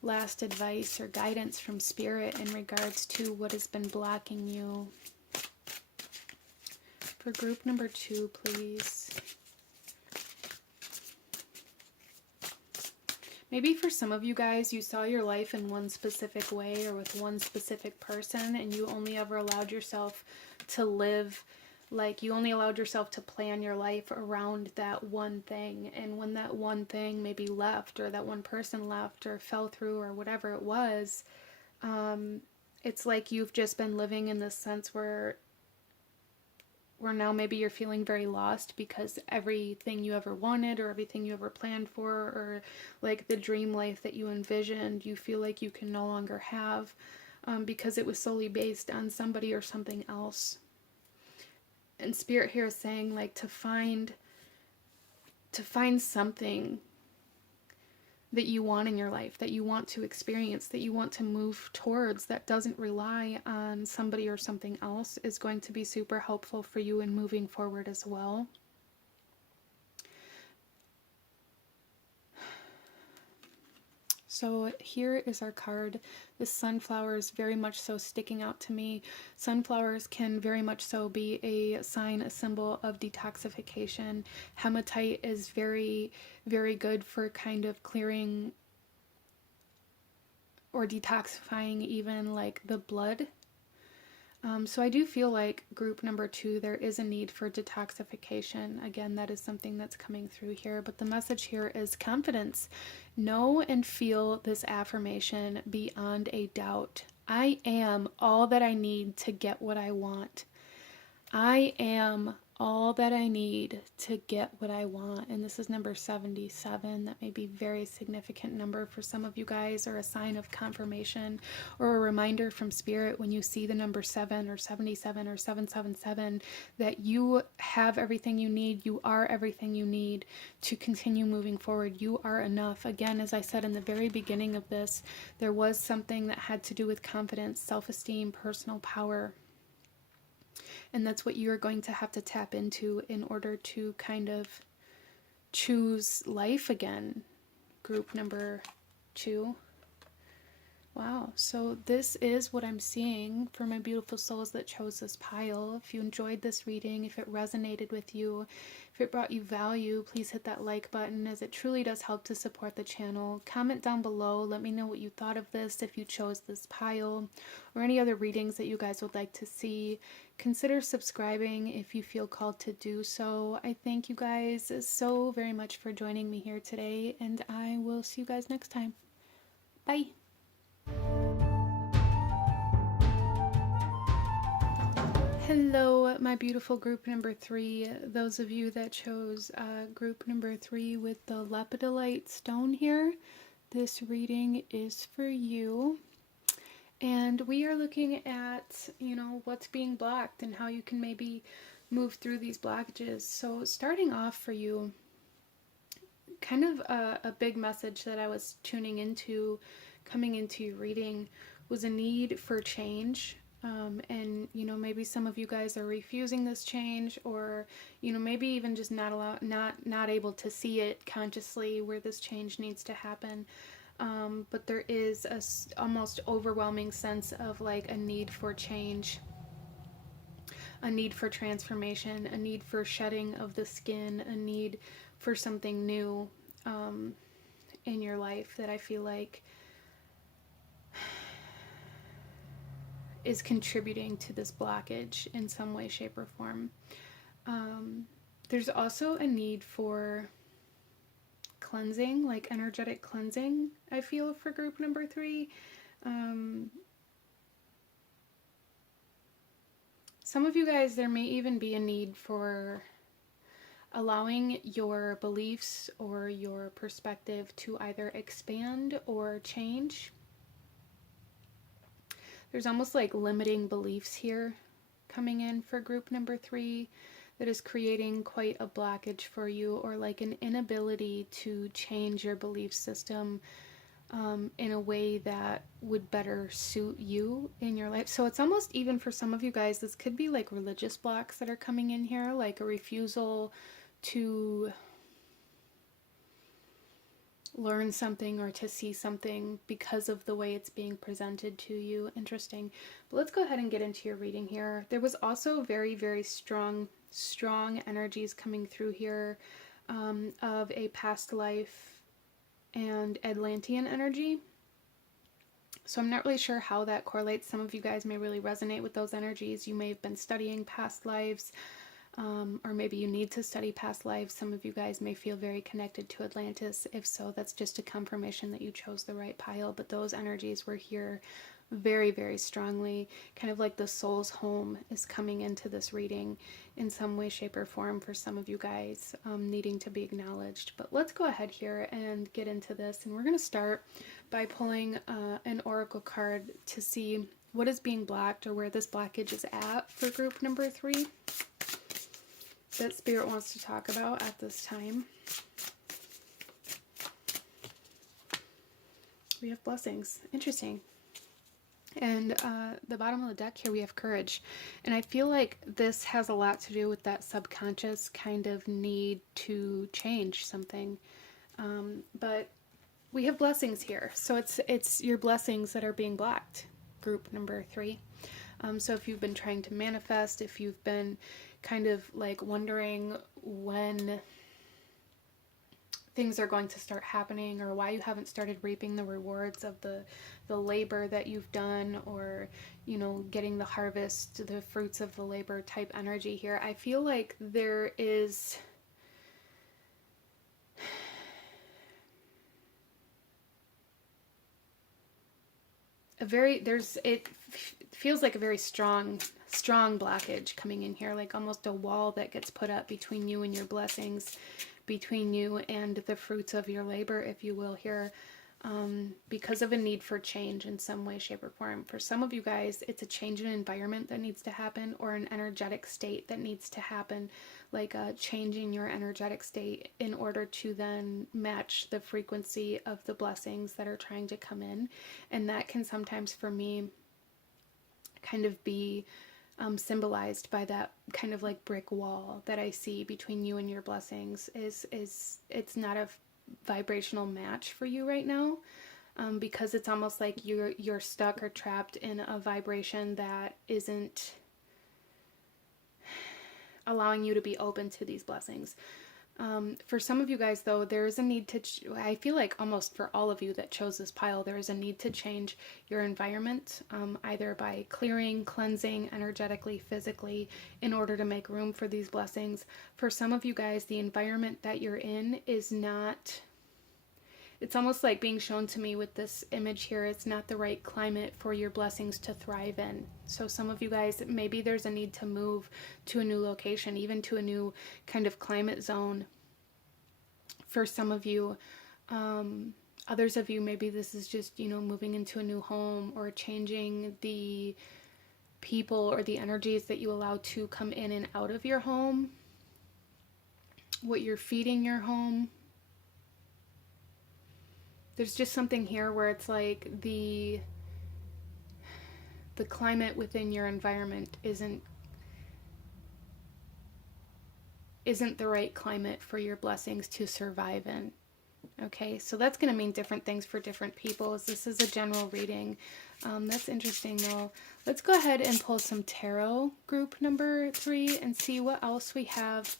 last advice or guidance from Spirit in regards to what has been blocking you. For group number 2, please. Maybe for some of you guys, you saw your life in one specific way or with one specific person, and you only ever allowed yourself to live, like you only allowed yourself to plan your life around that one thing. And when that one thing maybe left, or that one person left, or fell through, or whatever it was, it's like you've just been living in this sense where now maybe you're feeling very lost, because everything you ever wanted, or everything you ever planned for, or like the dream life that you envisioned, you feel like you can no longer have, because it was solely based on somebody or something else. And Spirit here is saying, like, to find something that you want in your life, that you want to experience, that you want to move towards, that doesn't rely on somebody or something else, is going to be super helpful for you in moving forward as well. So here is our card. The sunflower is very much so sticking out to me. Sunflowers can very much so be a sign, a symbol of detoxification. Hematite is very, very good for kind of clearing or detoxifying even like the blood. So I do feel like group number 2, there is a need for detoxification. Again, that is something that's coming through here. But the message here is confidence. Know and feel this affirmation beyond a doubt. I am all that I need to get what I want. I am all that I need to get what I want. And this is number 77. That may be a very significant number for some of you guys, or a sign of confirmation, or a reminder from Spirit when you see the number 7 or 77 or 777, that you have everything you need. You are everything you need to continue moving forward. You are enough. Again, as I said in the very beginning of this, there was something that had to do with confidence, self-esteem, personal power. And that's what you're going to have to tap into in order to kind of choose life again. Group number 2. Wow, so this is what I'm seeing for my beautiful souls that chose this pile. If you enjoyed this reading, if it resonated with you, if it brought you value, please hit that like button, as it truly does help to support the channel. Comment down below, let me know what you thought of this, if you chose this pile, or any other readings that you guys would like to see. Consider subscribing if you feel called to do so. I thank you guys so very much for joining me here today, and I will see you guys next time. Bye! Hello, my beautiful group number 3. Those of you that chose group number 3 with the lepidolite stone here, this reading is for you. And we are looking at, what's being blocked and how you can maybe move through these blockages. So starting off for you, kind of a big message that I was tuning into coming into your reading was a need for change. And, you know, maybe some of you guys are refusing this change, or, you know, maybe even just not able to see it consciously where this change needs to happen. But there is a almost overwhelming sense of like a need for change, a need for transformation, a need for shedding of the skin, a need for something new in your life that I feel like is contributing to this blockage in some way, shape, or form. There's also a need for cleansing, like energetic cleansing, I feel, for group number 3. Some of you guys, there may even be a need for allowing your beliefs or your perspective to either expand or change. There's almost like limiting beliefs here coming in for group number 3 that is creating quite a blockage for you, or like an inability to change your belief system in a way that would better suit you in your life. So it's almost, even for some of you guys, this could be like religious blocks that are coming in here, like a refusal to learn something or to see something because of the way it's being presented to you. Interesting. But let's go ahead and get into your reading here. There was also very, very strong energies coming through here of a past life and Atlantean energy. So I'm not really sure how that correlates. Some of you guys may really resonate with those energies. You may have been studying past lives, or maybe you need to study past lives. Some of you guys may feel very connected to Atlantis. If so, that's just a confirmation that you chose the right pile. But those energies were here very, very strongly. Kind of like the soul's home is coming into this reading in some way, shape, or form for some of you guys, needing to be acknowledged. But let's go ahead here and get into this. And we're going to start by pulling an oracle card to see what is being blocked, or where this blockage is at for group number 3 that Spirit wants to talk about at this time. We have blessings. Interesting. And the bottom of the deck here, we have courage. And I feel like this has a lot to do with that subconscious kind of need to change something. But we have blessings here. So it's your blessings that are being blocked, group number 3. So if you've been trying to manifest, if you've been kind of like wondering when things are going to start happening, or why you haven't started reaping the rewards of the labor that you've done, or, you know, getting the harvest, the fruits of the labor type energy here, I feel like there is it feels like a very strong blockage coming in here, like almost a wall that gets put up between you and your blessings, between you and the fruits of your labor, if you will, here, because of a need for change in some way, shape, or form. For some of you guys, it's a change in environment that needs to happen, or an energetic state that needs to happen, like changing your energetic state in order to then match the frequency of the blessings that are trying to come in. And that can sometimes, for me, kind of be symbolized by that kind of like brick wall that I see between you and your blessings. Is it's not a vibrational match for you right now, because it's almost like you're stuck or trapped in a vibration that isn't allowing you to be open to these blessings. For some of you guys, though, there is a need to, I feel like almost for all of you that chose this pile, there is a need to change your environment, either by clearing, cleansing energetically, physically, in order to make room for these blessings. For some of you guys, the environment that you're in is not, it's almost like being shown to me with this image here, it's not the right climate for your blessings to thrive in. So some of you guys, maybe there's a need to move to a new location, even to a new kind of climate zone. For some of you, others of you, maybe this is just, you know, moving into a new home, or changing the people or the energies that you allow to come in and out of your home, what you're feeding your home. There's just something here where it's like the climate within your environment isn't the right climate for your blessings to survive in. Okay, so that's going to mean different things for different people. This is a general reading. That's interesting though. Let's go ahead and pull some tarot group number 3 and see what else we have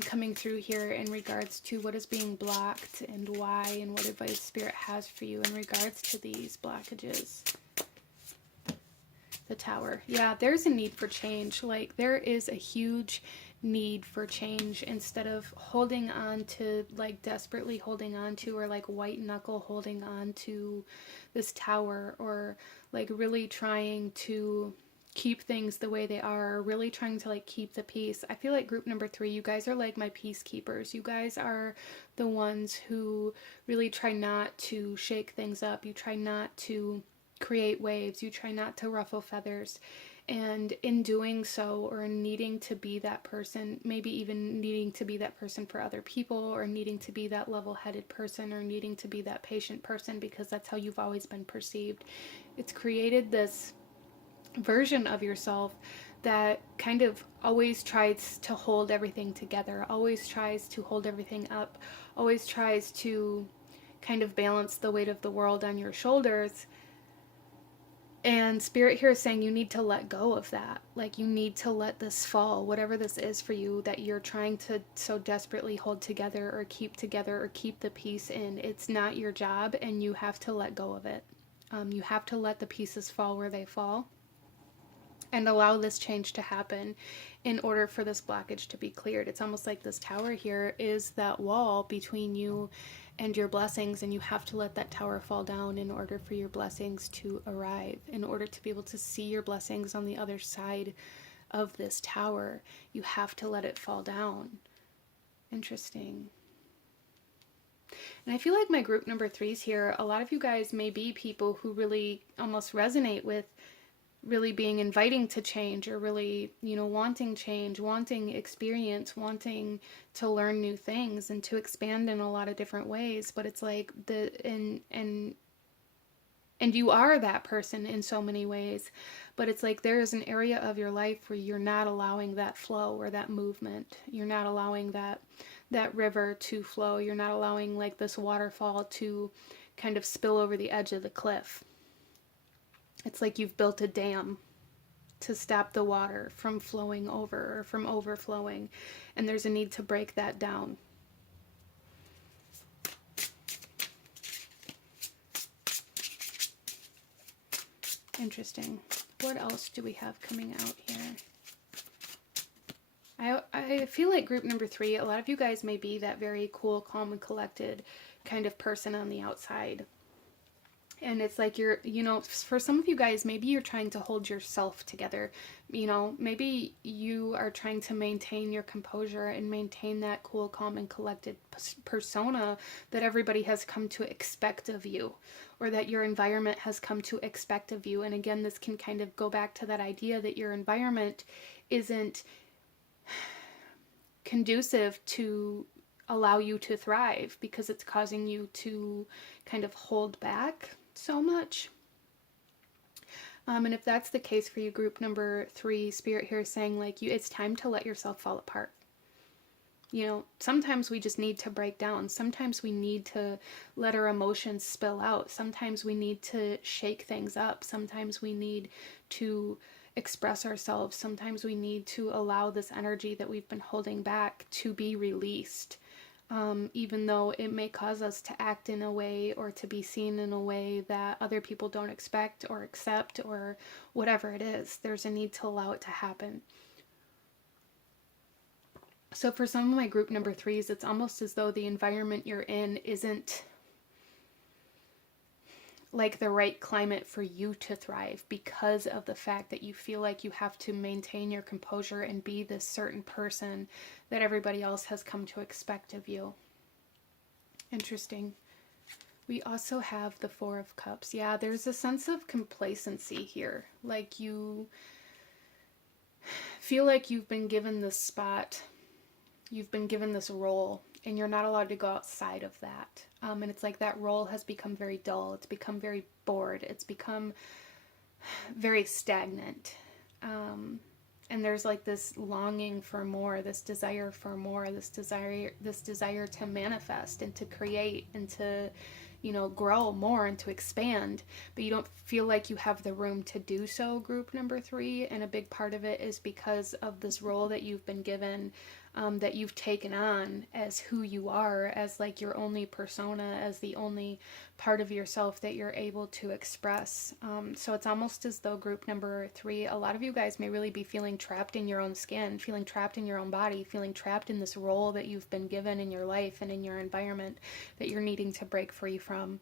coming through here in regards to what is being blocked and why, and what advice Spirit has for you in regards to these blockages. The Tower. Yeah, there's a need for change. Like, there is a huge need for change. Instead of holding on to, like, desperately holding on to, or like white knuckle holding on to this tower, or like really trying to keep things the way they are, or really trying to like keep the peace. I feel like group number 3, you guys are like my peacekeepers. You guys are the ones who really try not to shake things up. You try not to create waves. You try not to ruffle feathers. And in doing so, or in needing to be that person, maybe even needing to be that person for other people, or needing to be that level-headed person, or needing to be that patient person, because that's how you've always been perceived. It's created this version of yourself that kind of always tries to hold everything together, always tries to hold everything up, always tries to kind of balance the weight of the world on your shoulders. And Spirit here is saying you need to let go of that. Like, you need to let this fall, whatever this is for you that you're trying to so desperately hold together, or keep together, or keep the peace in. It's not your job, and you have to let go of it. You have to let the pieces fall where they fall, and allow this change to happen in order for this blockage to be cleared. It's almost like this tower here is that wall between you and your blessings, and you have to let that tower fall down in order for your blessings to arrive, in order to be able to see your blessings on the other side of this tower. You have to let it fall down. Interesting. And I feel like my group number 3s here, a lot of you guys may be people who really almost resonate with really being inviting to change, or really, you know, wanting change, wanting experience, wanting to learn new things and to expand in a lot of different ways. But it's like and you are that person in so many ways, but it's like there is an area of your life where you're not allowing that flow or that movement. You're not allowing that river to flow. You're not allowing like this waterfall to kind of spill over the edge of the cliff. It's like you've built a dam to stop the water from flowing over, or from overflowing, and there's a need to break that down. Interesting. What else do we have coming out here? I feel like group number 3, a lot of you guys may be that very cool, calm, and collected kind of person on the outside. And it's like you're, you know, for some of you guys, maybe you're trying to hold yourself together. You know, maybe you are trying to maintain your composure and maintain that cool, calm, and collected persona that everybody has come to expect of you, or that your environment has come to expect of you. And again, this can kind of go back to that idea that your environment isn't conducive to allow you to thrive, because it's causing you to kind of hold back so much. And if that's the case for you, group number 3, Spirit here is saying like it's time to let yourself fall apart. You know, sometimes we just need to break down. Sometimes we need to let our emotions spill out. Sometimes we need to shake things up. Sometimes we need to express ourselves. Sometimes we need to allow this energy that we've been holding back to be released. Even though it may cause us to act in a way, or to be seen in a way that other people don't expect or accept, or whatever it is, there's a need to allow it to happen. So for some of my group number 3s, it's almost as though the environment you're in isn't like the right climate for you to thrive, because of the fact that you feel like you have to maintain your composure and be this certain person that everybody else has come to expect of you. Interesting. We also have the 4 of Cups. Yeah, there's a sense of complacency here. Like you feel like you've been given this spot, you've been given this role, and you're not allowed to go outside of that. And it's like that role has become very dull. It's become very bored. It's become very stagnant. And there's like this longing for more, this desire for more, this desire to manifest and to create and to, you know, grow more and to expand, but you don't feel like you have the room to do so, group number 3. And a big part of it is because of this role that you've been given, that you've taken on as who you are, as like your only persona, as the only part of yourself that you're able to express. So it's almost as though, group number 3, a lot of you guys may really be feeling trapped in your own skin, feeling trapped in your own body, feeling trapped in this role that you've been given in your life and in your environment that you're needing to break free from.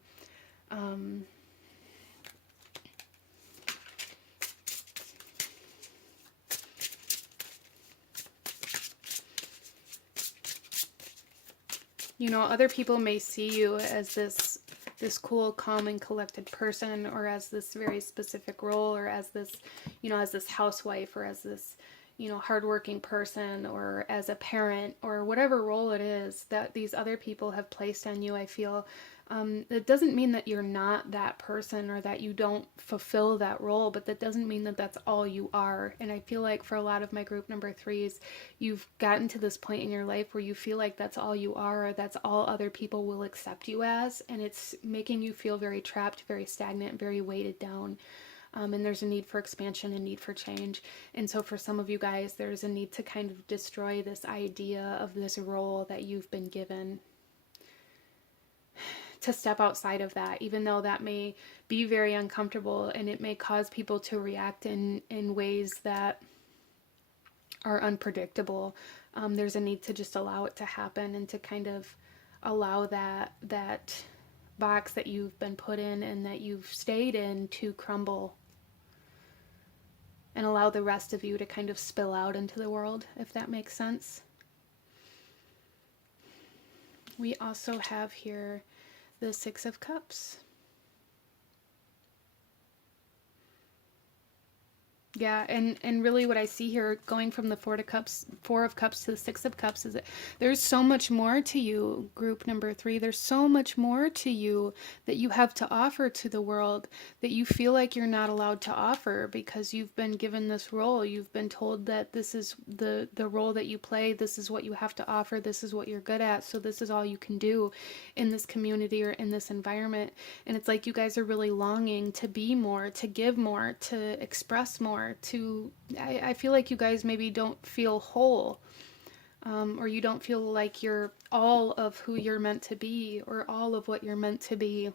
You know, other people may see you as this cool, calm, and collected person, or as this very specific role, or as this, you know, as this housewife, or as this, you know, hardworking person, or as a parent, or whatever role it is that these other people have placed on you. I feel it doesn't mean that you're not that person or that you don't fulfill that role, but that doesn't mean that that's all you are. And I feel like for a lot of my group number 3s, you've gotten to this point in your life where you feel like that's all you are, or that's all other people will accept you as, and it's making you feel very trapped, very stagnant, very weighted down. And there's a need for expansion and need for change. And so for some of you guys, there's a need to kind of destroy this idea of this role that you've been given, to step outside of that, even though that may be very uncomfortable and it may cause people to react in ways that are unpredictable. There's a need to just allow it to happen and to kind of allow that box that you've been put in and that you've stayed in to crumble, and allow the rest of you to kind of spill out into the world, if that makes sense. We also have here the 6 of Cups. Yeah, and really what I see here, going from the 4 of Cups to the 6 of Cups, is that there's so much more to you, group number 3. There's so much more to you that you have to offer to the world that you feel like you're not allowed to offer because you've been given this role. You've been told that this is the role that you play. This is what you have to offer. This is what you're good at. So this is all you can do in this community or in this environment. And it's like you guys are really longing to be more, to give more, to express more. I feel like you guys maybe don't feel whole, or you don't feel like you're all of who you're meant to be or all of what you're meant to be.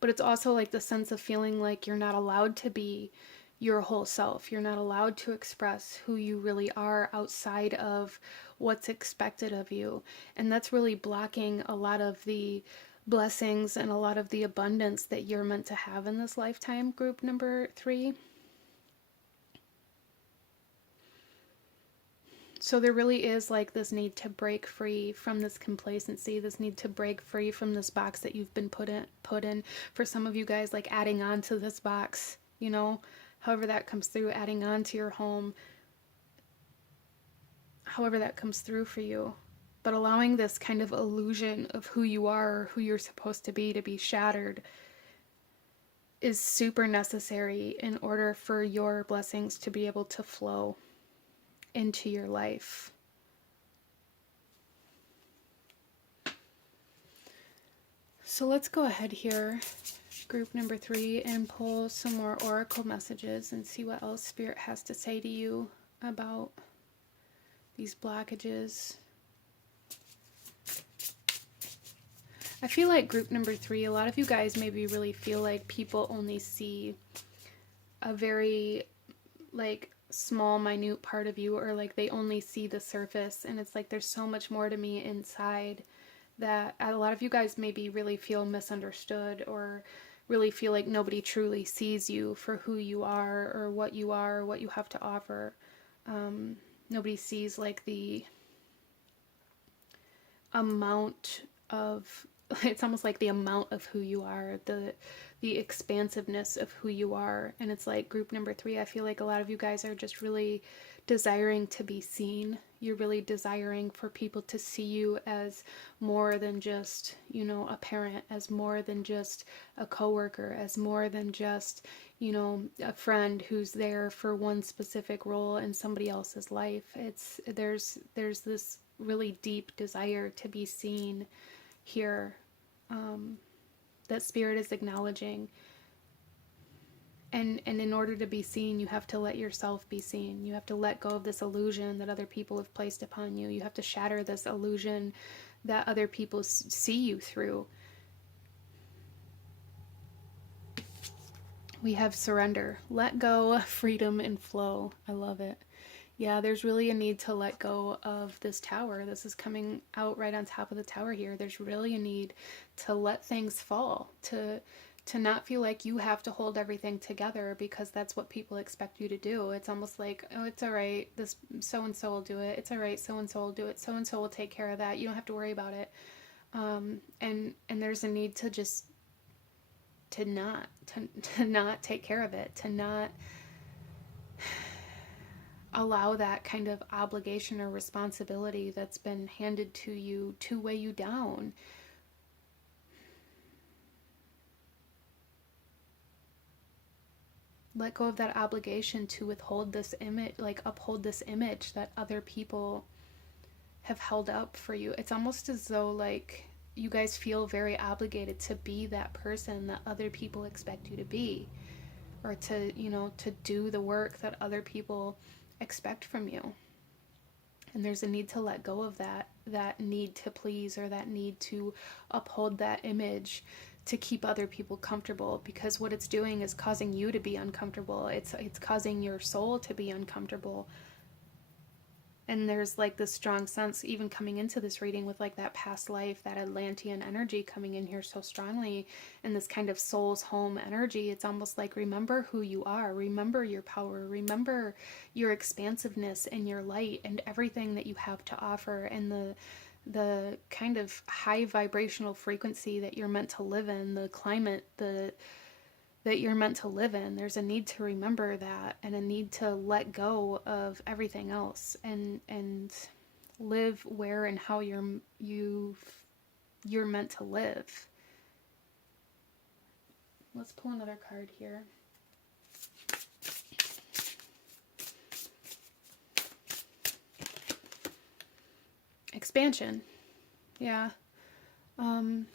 But it's also like the sense of feeling like you're not allowed to be your whole self. You're not allowed to express who you really are outside of what's expected of you. And that's really blocking a lot of the blessings and a lot of the abundance that you're meant to have in this lifetime, group number 3. So there really is like this need to break free from this complacency, this need to break free from this box that you've been put in. For some of you guys, like adding on to this box, you know, however that comes through, adding on to your home, however that comes through for you. But allowing this kind of illusion of who you are, or who you're supposed to be shattered, is super necessary in order for your blessings to be able to flow into your life. So let's go ahead here, group number 3, and pull some more oracle messages and see what else Spirit has to say to you about these blockages. I feel like group number 3, a lot of you guys maybe really feel like people only see a very like small, minute part of you, or like they only see the surface, and it's like there's so much more to me inside, that a lot of you guys maybe really feel misunderstood, or really feel like nobody truly sees you for who you are, or what you have to offer. Nobody sees like the amount of, it's almost like the amount of who you are, the the expansiveness of who you are. And it's like group number 3, I feel like a lot of you guys are just really desiring to be seen. You're really desiring for people to see you as more than just, you know, a parent, as more than just a coworker, as more than just, you know, a friend who's there for one specific role in somebody else's life. There's this really deep desire to be seen here, that Spirit is acknowledging. And in order to be seen, you have to let yourself be seen. You have to let go of this illusion that other people have placed upon you. You have to shatter this illusion that other people see you through. We have surrender, let go, freedom, and flow. I love it. Yeah, there's really a need to let go of this tower. This is coming out right on top of the tower here. There's really a need to let things fall, to not feel like you have to hold everything together because that's what people expect you to do. It's almost like, oh, it's all right, this so-and-so will do it. It's all right, so-and-so will do it. So-and-so will take care of that. You don't have to worry about it. And there's a need to just, to not take care of it, to not allow that kind of obligation or responsibility that's been handed to you to weigh you down. Let go of that obligation to withhold this image, like uphold this image that other people have held up for you. It's almost as though like you guys feel very obligated to be that person that other people expect you to be, or to, you know, to do the work that other people expect from you. And there's a need to let go of that need to please, or that need to uphold that image to keep other people comfortable, because what it's doing is causing you to be uncomfortable. It's causing your soul to be uncomfortable. And there's like this strong sense even coming into this reading with like that past life, that Atlantean energy coming in here so strongly, and this kind of soul's home energy. It's almost like, remember who you are, remember your power, remember your expansiveness and your light and everything that you have to offer, and the kind of high vibrational frequency that you're meant to live in, the climate that you're meant to live in. There's a need to remember that, and a need to let go of everything else, and live where and how you're meant to live. Let's pull another card here. Expansion. Yeah. And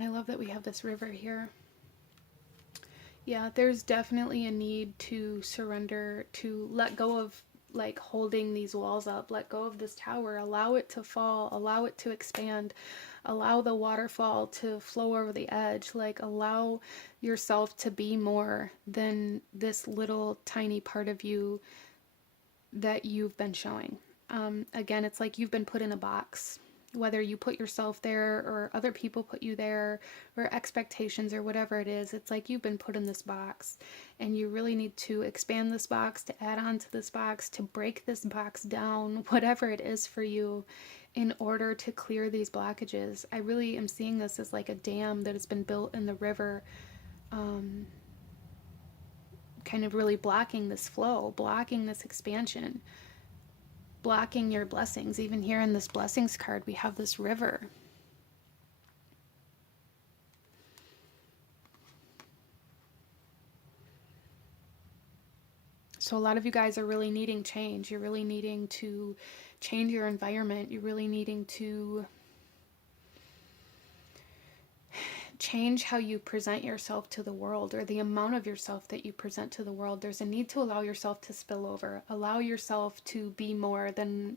I love that we have this river here. Yeah, there's definitely a need to surrender, to let go of like holding these walls up, let go of this tower, allow it to fall, allow it to expand, allow the waterfall to flow over the edge, like allow yourself to be more than this little tiny part of you that you've been showing. Again, it's like you've been put in a box. Whether you put yourself there or other people put you there, or expectations or whatever it is, it's like you've been put in this box, and you really need to expand this box, to add on to this box, to break this box down, whatever it is for you, in order to clear these blockages. I really am seeing this as like a dam that has been built in the river, kind of really blocking this flow, blocking this expansion, blocking your blessings. Even here in this blessings card, we have this river. So a lot of you guys are really needing change. You're really needing to change your environment. You're really needing to change how you present yourself to the world, or the amount of yourself that you present to the world. There's a need to allow yourself to spill over, allow yourself to be more than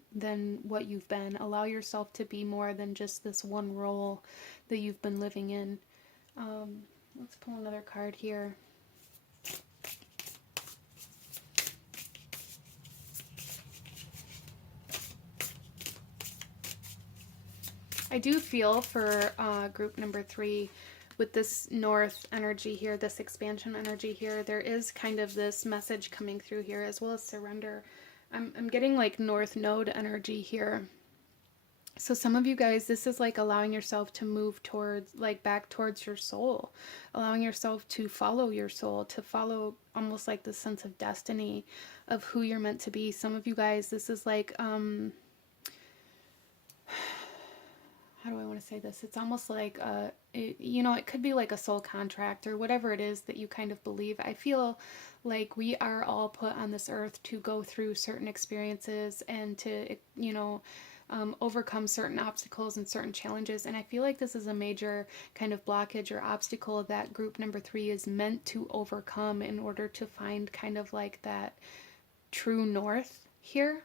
what you've been, allow yourself to be more than just this one role that you've been living in. Let's pull another card here. I do feel for group number 3, with this north energy here, this expansion energy here, there is kind of this message coming through here, as well as surrender. I'm getting like north node energy here. So some of you guys, this is like allowing yourself to move towards, like back towards your soul, allowing yourself to follow your soul, to follow almost like the sense of destiny of who you're meant to be. Some of you guys, this is like, how do I want to say this? It's almost like, it could be like a soul contract or whatever it is that you kind of believe. I feel like we are all put on this earth to go through certain experiences and to, overcome certain obstacles and certain challenges. And I feel like this is a major kind of blockage or obstacle that group number 3 is meant to overcome in order to find kind of like that true north here,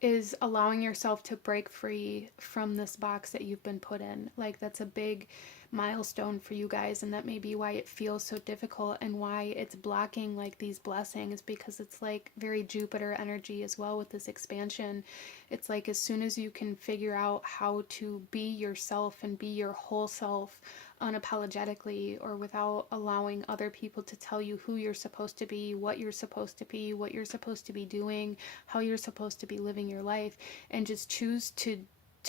is allowing yourself to break free from this box that you've been put in. Like, that's a big milestone for you guys, and that may be why it feels so difficult and why it's blocking like these blessings, because it's like very Jupiter energy as well with this expansion. It's like as soon as you can figure out how to be yourself and be your whole self unapologetically, or without allowing other people to tell you who you're supposed to be, what you're supposed to be, what you're supposed to be doing, how you're supposed to be living your life, and just choose to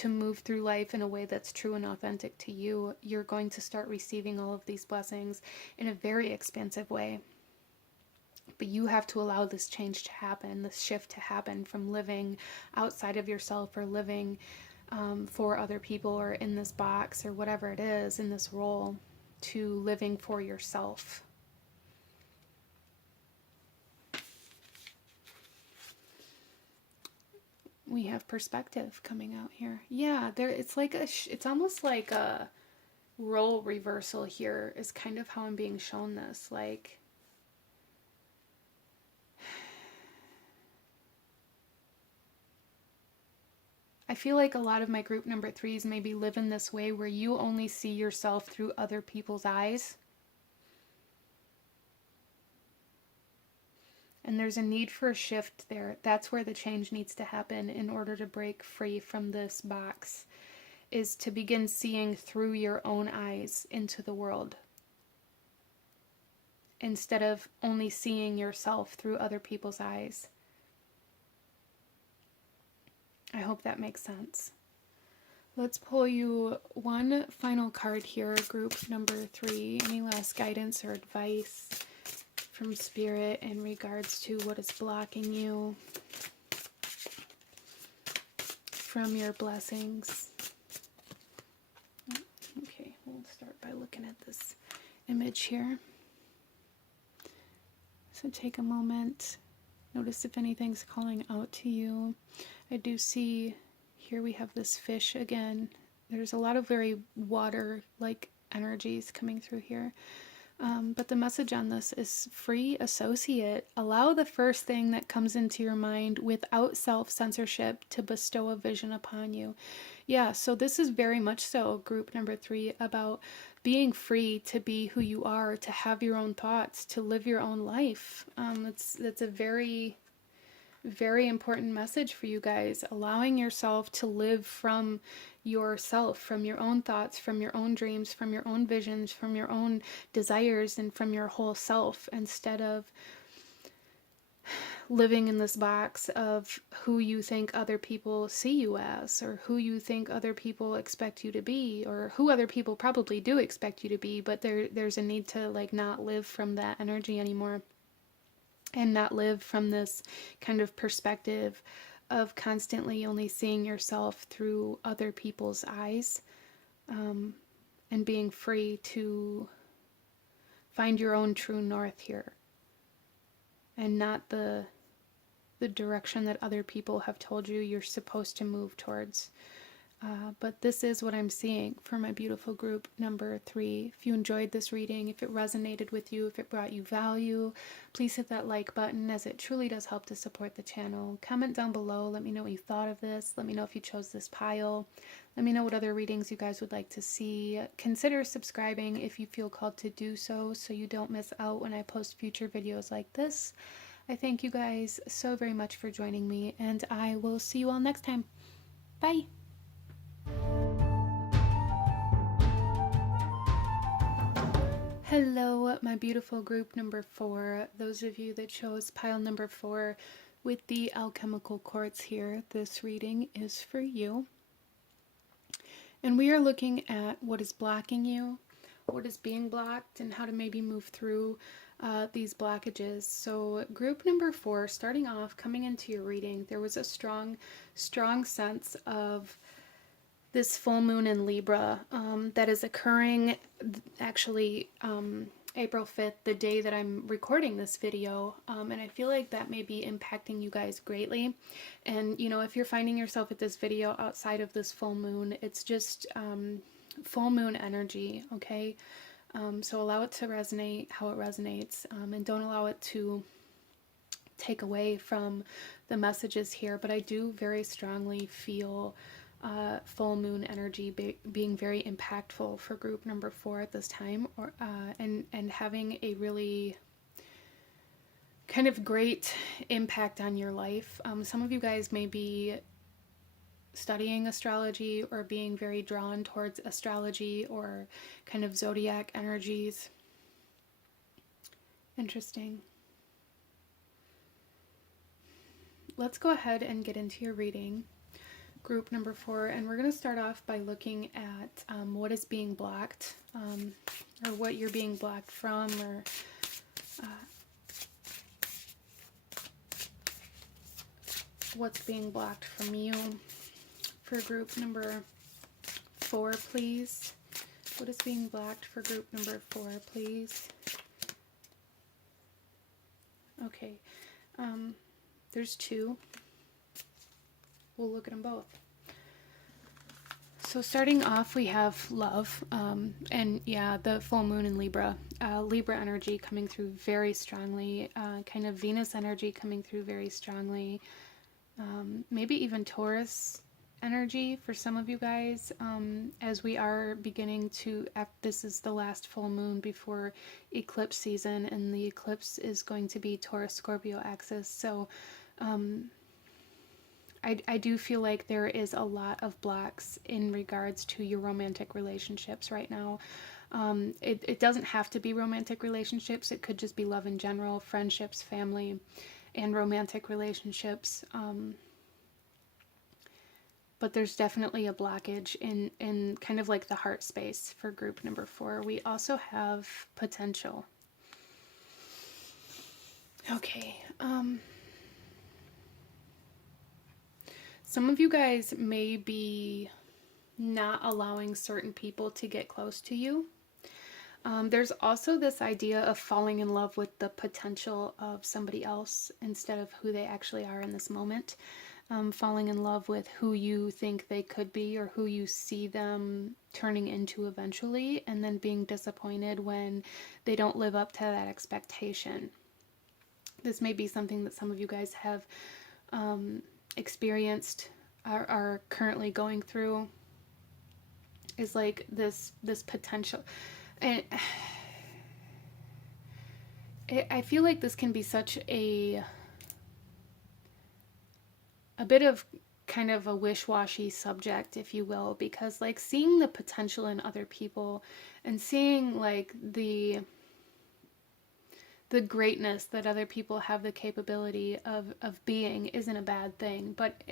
move through life in a way that's true and authentic to you, you're going to start receiving all of these blessings in a very expansive way. But you have to allow this change to happen, this shift to happen from living outside of yourself or living for other people or in this box or whatever it is, in this role, to living for yourself. We have perspective coming out here. Yeah, there. It's like it's almost like a role reversal here is kind of how I'm being shown this. Like, I feel like a lot of my group number 3s maybe live in this way where you only see yourself through other people's eyes. And there's a need for a shift there. That's where the change needs to happen in order to break free from this box, is to begin seeing through your own eyes into the world, instead of only seeing yourself through other people's eyes. I hope that makes sense. Let's pull you one final card here, group number 3. Any last guidance or advice from Spirit in regards to what is blocking you from your blessings? Okay, we'll start by looking at this image here. So take a moment, notice if anything's calling out to you. I do see here we have this fish again. There's a lot of very water-like energies coming through here. But the message on this is free associate. Allow the first thing that comes into your mind without self-censorship to bestow a vision upon you. Yeah, so this is very much so, group number 3, about being free to be who you are, to have your own thoughts, to live your own life. That's a very, very important message for you guys. Allowing yourself to live from yourself, from your own thoughts, from your own dreams, from your own visions, from your own desires, and from your whole self, instead of living in this box of who you think other people see you as, or who you think other people expect you to be, or who other people probably do expect you to be, but there's a need to like not live from that energy anymore, and not live from this kind of perspective of constantly only seeing yourself through other people's eyes, and being free to find your own true north here, and not the direction that other people have told you you're supposed to move towards. But this is what I'm seeing for my beautiful group number 3. If you enjoyed this reading, if it resonated with you, if it brought you value, please hit that like button, as it truly does help to support the channel. Comment down below. Let me know what you thought of this. Let me know if you chose this pile. Let me know what other readings you guys would like to see. Consider subscribing if you feel called to do so you don't miss out when I post future videos like this. I thank you guys so very much for joining me, and I will see you all next time. Bye! Hello, my beautiful group number 4. Those of you that chose pile number 4, With the alchemical quartz here, this reading is for you. And we are looking at what is blocking you, what is being blocked, and how to maybe move through these blockages. So group number 4, starting off, coming into your reading, there was a strong sense of this full moon in Libra that is occurring actually April 5th, the day that I'm recording this video, and I feel like that may be impacting you guys greatly. And you know, if you're finding yourself at this video outside of this full moon, it's just full moon energy, okay? So allow it to resonate how it resonates, and don't allow it to take away from the messages here. But I do very strongly feel full moon energy being very impactful for group number 4 at this time, or and having a really kind of great impact on your life. Some of you guys may be studying astrology or being very drawn towards astrology or kind of zodiac energies. Interesting. Let's go ahead and get into your reading, group number 4, and we're going to start off by looking at what is being blocked, or what you're being blocked from, or what's being blocked from you. For group number 4, please. What is being blocked for group number 4, please? Okay. There's 2. We'll look at them both. So starting off, we have love, and yeah, the full moon in Libra. Libra energy coming through very strongly, kind of Venus energy coming through very strongly, maybe even Taurus energy for some of you guys, as we are beginning to, this is the last full moon before eclipse season, and the eclipse is going to be Taurus-Scorpio axis, so I do feel like there is a lot of blocks in regards to your romantic relationships right now. It doesn't have to be romantic relationships. It could just be love in general, friendships, family, and romantic relationships. But there's definitely a blockage in kind of like the heart space for group number 4. We also have potential. Okay. Some of you guys may be not allowing certain people to get close to you. There's also this idea of falling in love with the potential of somebody else instead of who they actually are in this moment. Falling in love with who you think they could be or who you see them turning into eventually, and then being disappointed when they don't live up to that expectation. This may be something that some of you guys have experienced, are currently going through, is like this potential. And I feel like this can be such a bit of kind of a wish-washy subject, if you will, because like seeing the potential in other people and seeing like the greatness that other people have the capability of being isn't a bad thing, but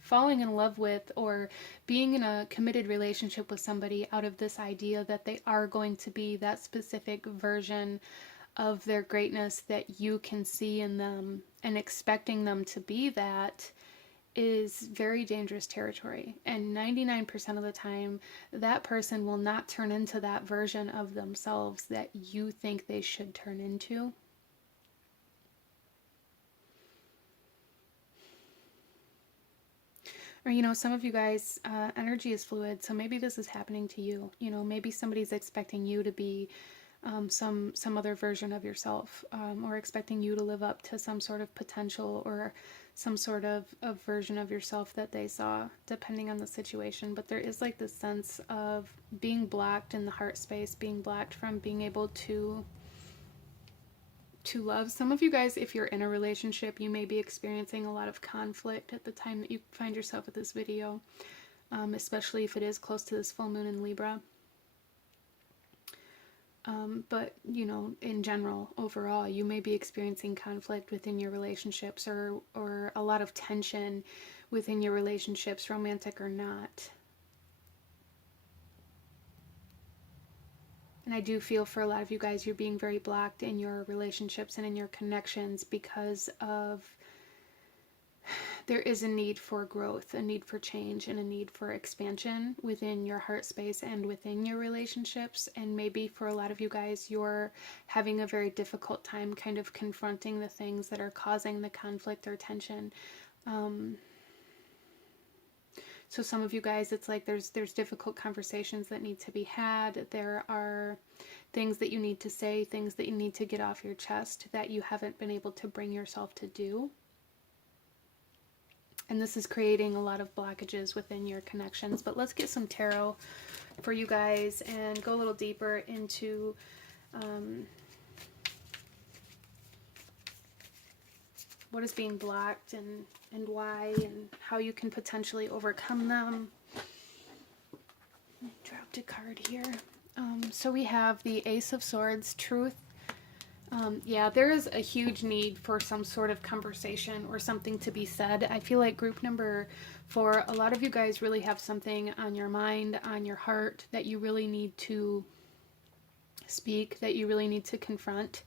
falling in love with or being in a committed relationship with somebody out of this idea that they are going to be that specific version of their greatness that you can see in them and expecting them to be that is very dangerous territory. And 99% of the time, that person will not turn into that version of themselves that you think they should turn into. Or, you know, some of you guys, energy is fluid, so maybe this is happening to you. You know, maybe somebody's expecting you to be some other version of yourself, or expecting you to live up to some sort of potential or some sort of version of yourself that they saw, depending on the situation. But there is like this sense of being blocked in the heart space, being blocked from being able to love. Some of you guys, if you're in a relationship, you may be experiencing a lot of conflict at the time that you find yourself at this video, especially if it is close to this full moon in Libra. But, you know, in general, overall, you may be experiencing conflict within your relationships, or a lot of tension within your relationships, romantic or not. And I do feel for a lot of you guys, you're being very blocked in your relationships and in your connections because of, there is a need for growth, a need for change, and a need for expansion within your heart space and within your relationships. And maybe for a lot of you guys, you're having a very difficult time kind of confronting the things that are causing the conflict or tension. So some of you guys, it's like there's difficult conversations that need to be had. There are things that you need to say, things that you need to get off your chest that you haven't been able to bring yourself to do. And this is creating a lot of blockages within your connections. But let's get some tarot for you guys and go a little deeper into what is being blocked and why, and how you can potentially overcome them. I dropped a card here. So we have the Ace of Swords, Truth. Yeah, there is a huge need for some sort of conversation or something to be said. I feel like group number 4, a lot of you guys really have something on your mind, on your heart, that you really need to speak, that you really need to confront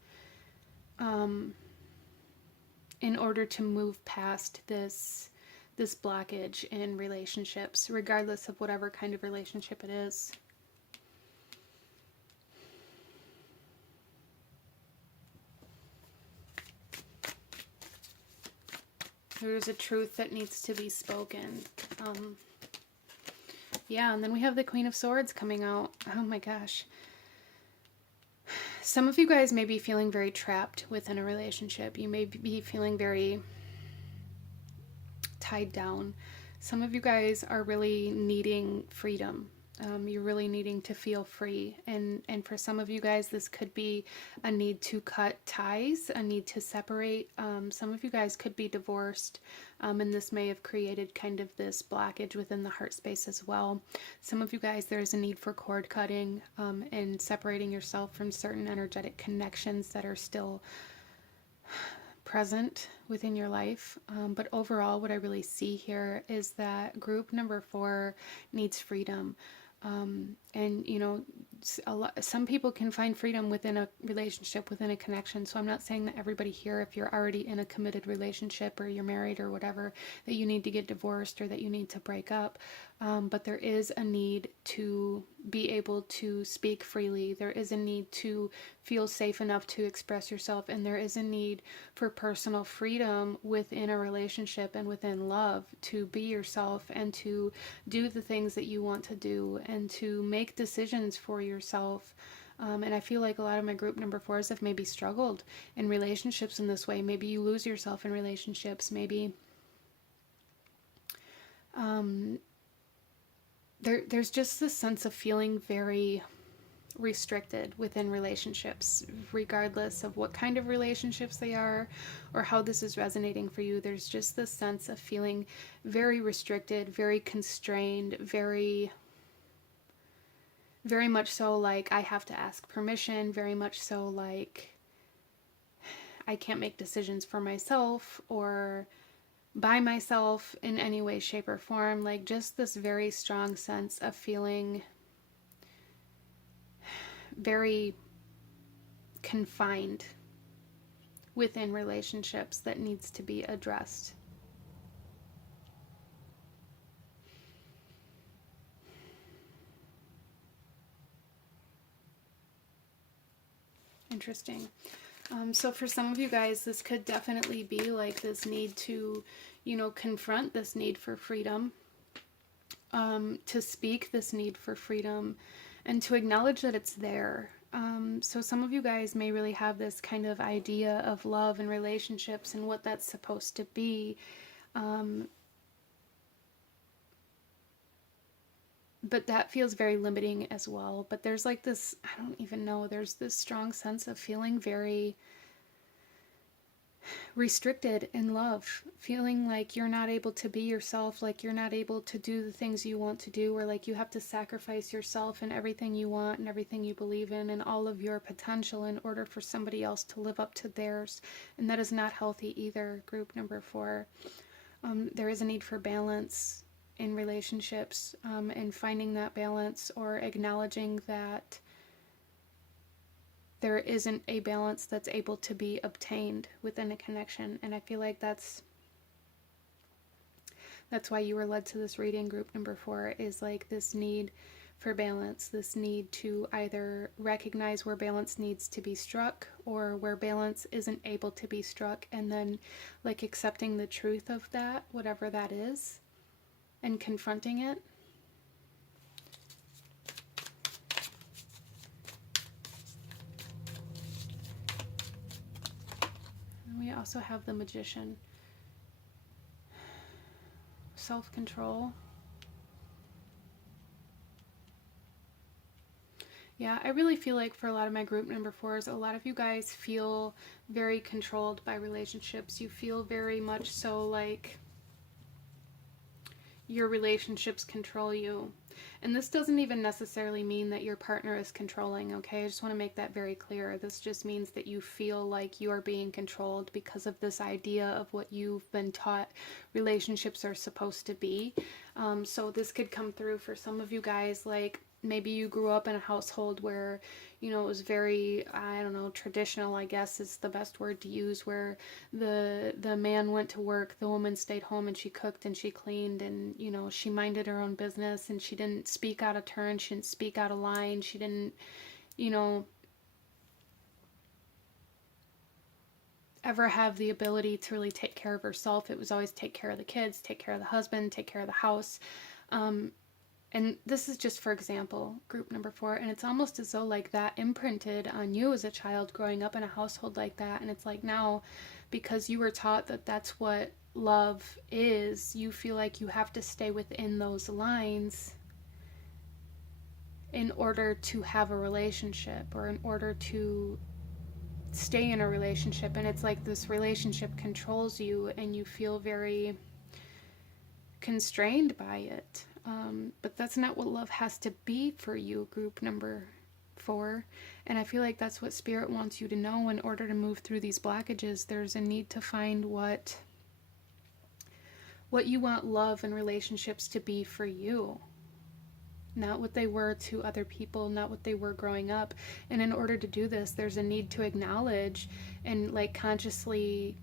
in order to move past this blockage in relationships, regardless of whatever kind of relationship it is. There's a truth that needs to be spoken. Yeah, and then we have the Queen of Swords coming out. Oh my gosh. Some of you guys may be feeling very trapped within a relationship. You may be feeling very tied down. Some of you guys are really needing freedom. You're really needing to feel free. And for some of you guys, this could be a need to cut ties, a need to separate. Some of you guys could be divorced, and this may have created kind of this blockage within the heart space as well. Some of you guys, there's a need for cord cutting and separating yourself from certain energetic connections that are still present within your life. But overall, what I really see here is that group number 4 needs freedom. And you know, some people can find freedom within a relationship, within a connection. So I'm not saying that everybody here, if you're already in a committed relationship or you're married or whatever, that you need to get divorced or that you need to break up. But there is a need to be able to speak freely. There is a need to feel safe enough to express yourself. And there is a need for personal freedom within a relationship and within love to be yourself and to do the things that you want to do and to make decisions for yourself. And I feel like a lot of my group number 4s have maybe struggled in relationships in this way. Maybe you lose yourself in relationships. Maybe there's just this sense of feeling very restricted within relationships, regardless of what kind of relationships they are or how this is resonating for you. There's just this sense of feeling very restricted, very constrained, very much so like I have to ask permission, very much so like I can't make decisions for myself or by myself in any way, shape, or form. Like just this very strong sense of feeling very confined within relationships that needs to be addressed. Interesting. So for some of you guys, this could definitely be like this need to, you know, confront this need for freedom, to speak this need for freedom, and to acknowledge that it's there. So some of you guys may really have this kind of idea of love and relationships and what that's supposed to be. But that feels very limiting as well. But there's like this, I don't even know, there's this strong sense of feeling very restricted in love, feeling like you're not able to be yourself, like you're not able to do the things you want to do, or like you have to sacrifice yourself and everything you want and everything you believe in and all of your potential in order for somebody else to live up to theirs. And that is not healthy either, group number 4. There is a need for balance in relationships, and finding that balance or acknowledging that there isn't a balance that's able to be obtained within a connection. And I feel like that's why you were led to this reading, group number 4, is like this need for balance, this need to either recognize where balance needs to be struck or where balance isn't able to be struck, and then like accepting the truth of that, whatever that is, and confronting it. We also have the Magician. Self-control. Yeah, I really feel like for a lot of my group number 4s, a lot of you guys feel very controlled by relationships. You feel very much so like your relationships control you. And this doesn't even necessarily mean that your partner is controlling, okay? I just want to make that very clear. This just means that you feel like you are being controlled because of this idea of what you've been taught relationships are supposed to be. So this could come through for some of you guys, like maybe you grew up in a household where, you know, it was very, I don't know, traditional, I guess is the best word to use, where the man went to work, the woman stayed home, and she cooked and she cleaned, and, you know, she minded her own business, and she didn't speak out of turn, she didn't speak out of line, she didn't, you know, ever have the ability to really take care of herself. It was always take care of the kids, take care of the husband, take care of the house. And this is just for example, group number 4, and it's almost as though like that imprinted on you as a child growing up in a household like that, and it's like now, because you were taught that that's what love is, you feel like you have to stay within those lines in order to have a relationship or in order to stay in a relationship, and it's like this relationship controls you and you feel very constrained by it. But that's not what love has to be for you, group number 4. And I feel like that's what Spirit wants you to know. In order to move through these blockages, there's a need to find what you want love and relationships to be for you. Not what they were to other people, not what they were growing up. And in order to do this, there's a need to acknowledge and like consciously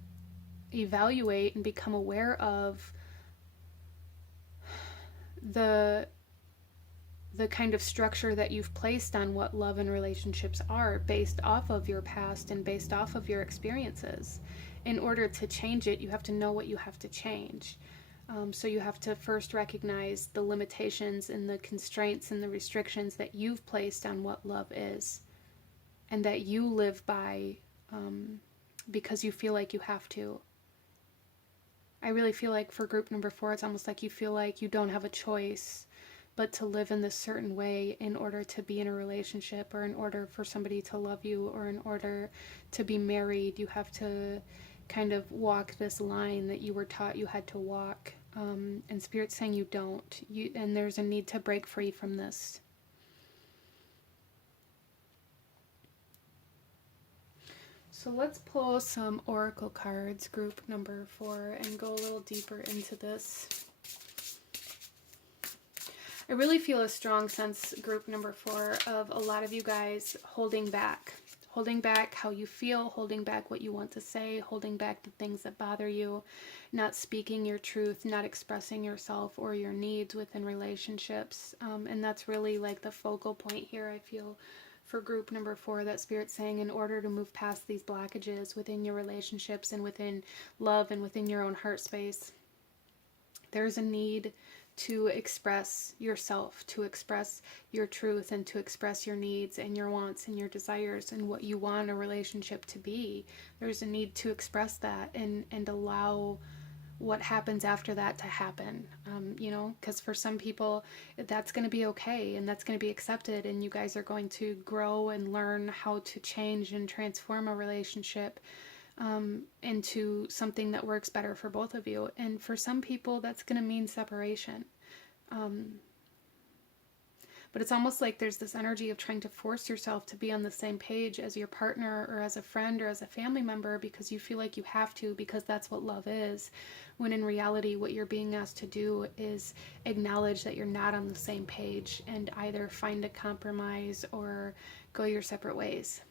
evaluate and become aware of the kind of structure that you've placed on what love and relationships are based off of your past and based off of your experiences. In order to change it, you have to know what you have to change. So you have to first recognize the limitations and the constraints and the restrictions that you've placed on what love is, and that you live by because you feel like you have to. I really feel like for group number 4, it's almost like you feel like you don't have a choice but to live in this certain way in order to be in a relationship, or in order for somebody to love you, or in order to be married. You have to kind of walk this line that you were taught you had to walk. And Spirit's saying you don't. And there's a need to break free from this. So let's pull some oracle cards, group number 4, and go a little deeper into this. I really feel a strong sense, group number 4, of a lot of you guys holding back how you feel, holding back what you want to say, holding back the things that bother you, not speaking your truth, not expressing yourself or your needs within relationships. And that's really like the focal point here, I feel, for group number 4, that Spirit's saying in order to move past these blockages within your relationships and within love and within your own heart space, there's a need to express yourself, to express your truth, and to express your needs and your wants and your desires and what you want a relationship to be. There's a need to express that and allow what happens after that to happen, you know, because for some people that's going to be okay and that's going to be accepted, and you guys are going to grow and learn how to change and transform a relationship into something that works better for both of you. And for some people, that's going to mean separation. But it's almost like there's this energy of trying to force yourself to be on the same page as your partner or as a friend or as a family member because you feel like you have to, because that's what love is. When in reality, what you're being asked to do is acknowledge that you're not on the same page and either find a compromise or go your separate ways.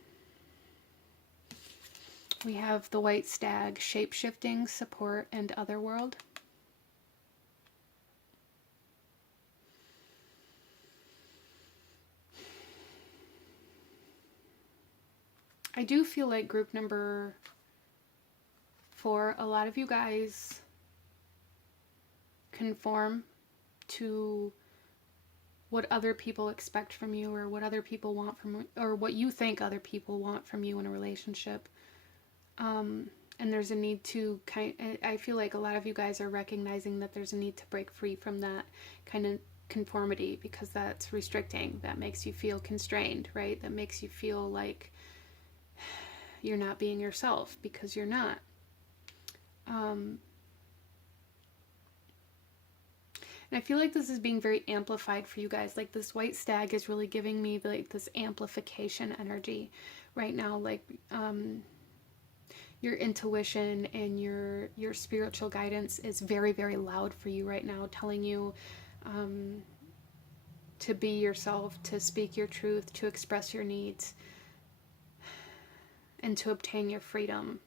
We have the White Stag, shape-shifting, support, and otherworld. I do feel like group number 4, a lot of you guys conform to what other people expect from you, or what other people want from, or what you think other people want from you in a relationship. And there's a need to I feel like a lot of you guys are recognizing that there's a need to break free from that kind of conformity, because that's restricting. That makes you feel constrained, right? That makes you feel like you're not being yourself, because you're not. And I feel like this is being very amplified for you guys. Like this White Stag is really giving me like this amplification energy right now. Like your intuition and your spiritual guidance is very, very loud for you right now, telling you to be yourself, to speak your truth, to express your needs, and to obtain your freedom.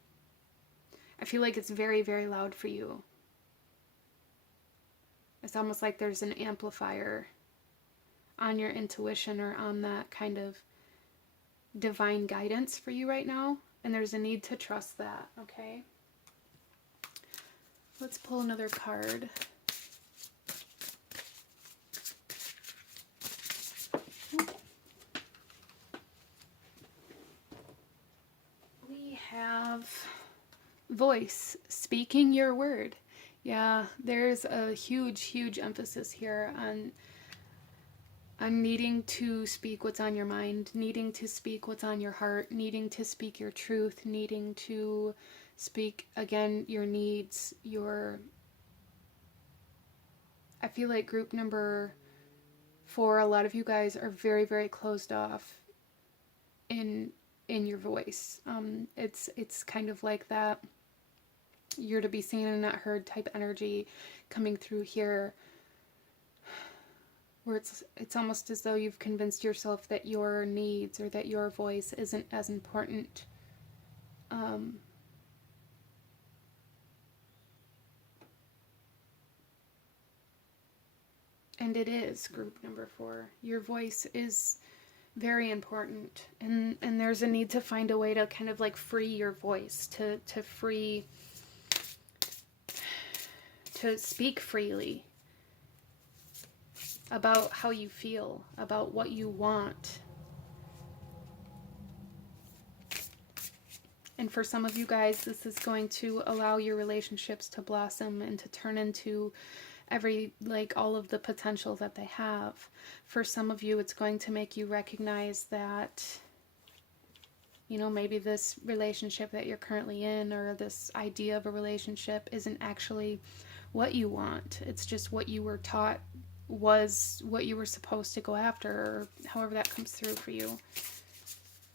I feel like it's very, very loud for you. It's almost like there's an amplifier on your intuition or on that kind of divine guidance for you right now. And there's a need to trust that, okay? Let's pull another card. We have voice, speaking your word. Yeah, there's a huge, huge emphasis here on needing to speak what's on your mind, needing to speak what's on your heart, needing to speak your truth, needing to speak, again, your needs, I feel like group number 4, a lot of you guys are very, very closed off in your voice. It's kind of like that you're to be seen and not heard type energy coming through here, where it's almost as though you've convinced yourself that your needs or that your voice isn't as important. And it is, group number 4. Your voice is very important, and there's a need to find a way to kind of like free your voice, to speak freely about how you feel, about what you want. And for some of you guys, this is going to allow your relationships to blossom and to turn into all of the potential that they have. For some of you, it's going to make you recognize that, maybe this relationship that you're currently in, or this idea of a relationship, isn't actually what you want. It's just what you were taught was what you were supposed to go after, or however that comes through for you.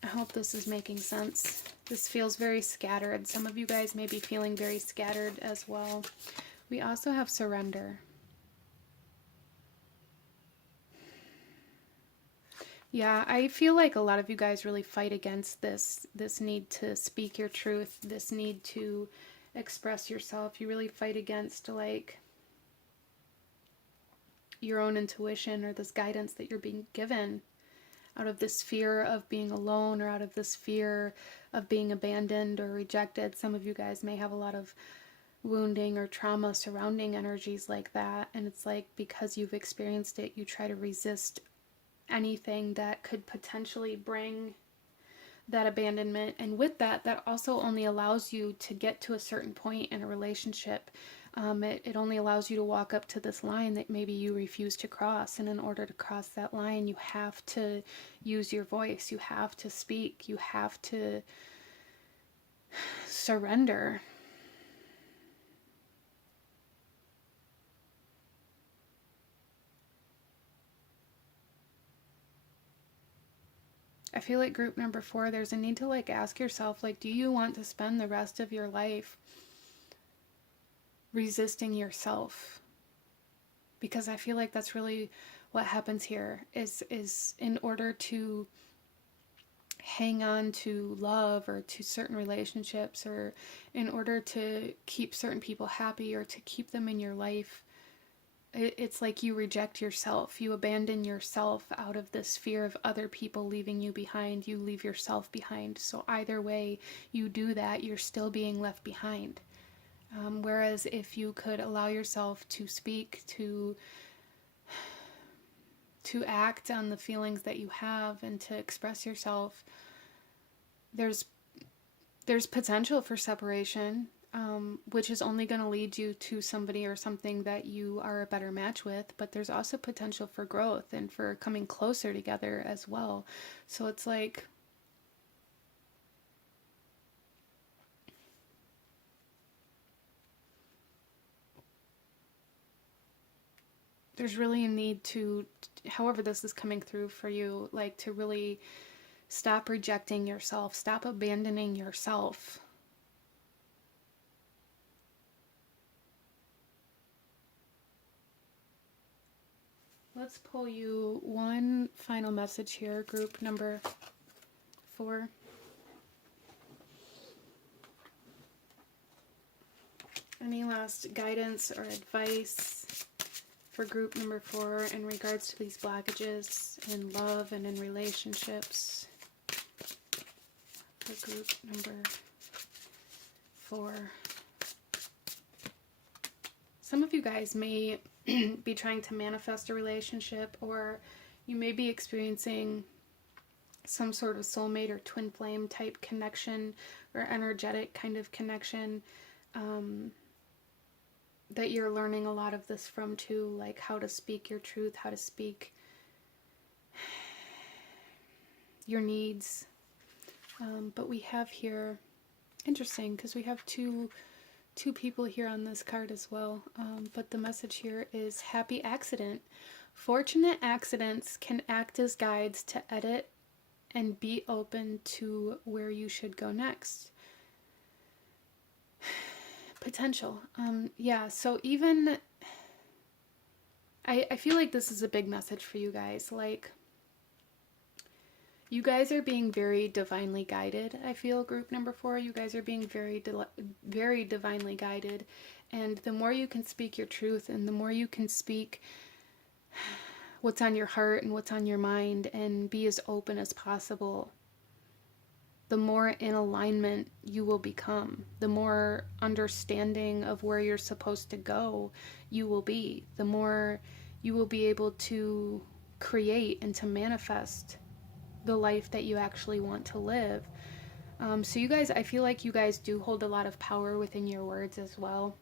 I hope this is making sense. This feels very scattered. Some of you guys may be feeling very scattered as well. We also have surrender. Yeah, I feel like a lot of you guys really fight against this need to speak your truth, this need to express yourself. You really fight against your own intuition, or this guidance that you're being given, out of this fear of being alone, or out of this fear of being abandoned or rejected. Some of you guys may have a lot of wounding or trauma surrounding energies like that, and it's like, because you've experienced it, you try to resist anything that could potentially bring that abandonment. And with that also only allows you to get to a certain point in a relationship. It only allows you to walk up to this line that maybe you refuse to cross. And in order to cross that line, you have to use your voice. You have to speak. You have to surrender. I feel like group number 4, there's a need to like ask yourself, like, do you want to spend the rest of your life resisting yourself? Because I feel like that's really what happens here is in order to hang on to love or to certain relationships, or in order to keep certain people happy or to keep them in your life, it's like you reject yourself. You abandon yourself out of this fear of other people leaving you behind. You leave yourself behind. So either way you do that, you're still being left behind. Whereas if you could allow yourself to speak, to act on the feelings that you have and to express yourself, there's potential for separation, which is only going to lead you to somebody or something that you are a better match with, but there's also potential for growth and for coming closer together as well. So it's like, there's really a need to, however this is coming through for you, like to really stop rejecting yourself, stop abandoning yourself. Let's pull you one final message here, group number 4. Any last guidance or advice for group number 4 in regards to these blockages in love and in relationships? For group number 4. Some of you guys may be trying to manifest a relationship, or you may be experiencing some sort of soulmate or twin flame type connection or energetic kind of connection, that you're learning a lot of this from too, like how to speak your truth, how to speak your needs. But we have here, interesting, because we have two people here on this card as well. But the message here is happy accident. Fortunate accidents can act as guides to edit and be open to where you should go next. Potential. Yeah, so even I feel like this is a big message for you guys. Like, you guys are being very divinely guided. I feel group number 4, you guys are being very divinely guided. And the more you can speak your truth, and the more you can speak what's on your heart and what's on your mind, and be as open as possible, the more in alignment you will become. The more understanding of where you're supposed to go you will be. The more you will be able to create and to manifest the life that you actually want to live. So you guys, I feel like you guys do hold a lot of power within your words as well.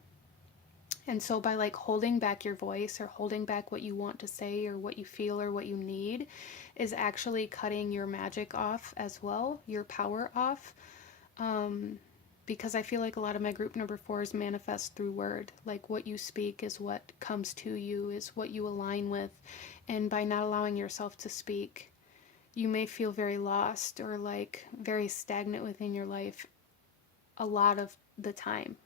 And so by like holding back your voice, or holding back what you want to say or what you feel or what you need, is actually cutting your magic off as well, your power off. Because I feel like a lot of my group number 4s manifest through word. Like what you speak is what comes to you, is what you align with. And by not allowing yourself to speak, you may feel very lost or like very stagnant within your life a lot of the time.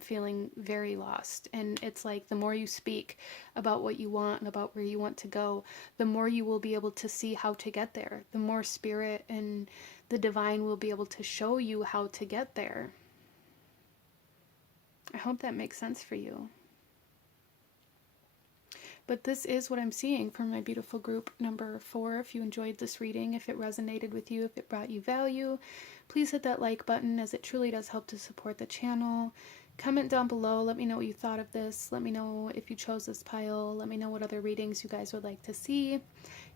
Feeling very lost. And it's like the more you speak about what you want and about where you want to go, the more you will be able to see how to get there. The more spirit and the divine will be able to show you how to get there. I hope that makes sense for you. But this is what I'm seeing from my beautiful group number 4. If you enjoyed this reading, if it resonated with you, if it brought you value, please hit that like button, as it truly does help to support the channel. Comment down below. Let me know what you thought of this. Let me know if you chose this pile. Let me know what other readings you guys would like to see.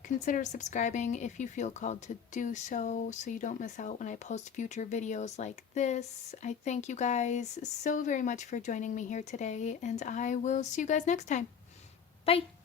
Consider subscribing if you feel called to do so you don't miss out when I post future videos like this. I thank you guys so very much for joining me here today, and I will see you guys next time. Bye!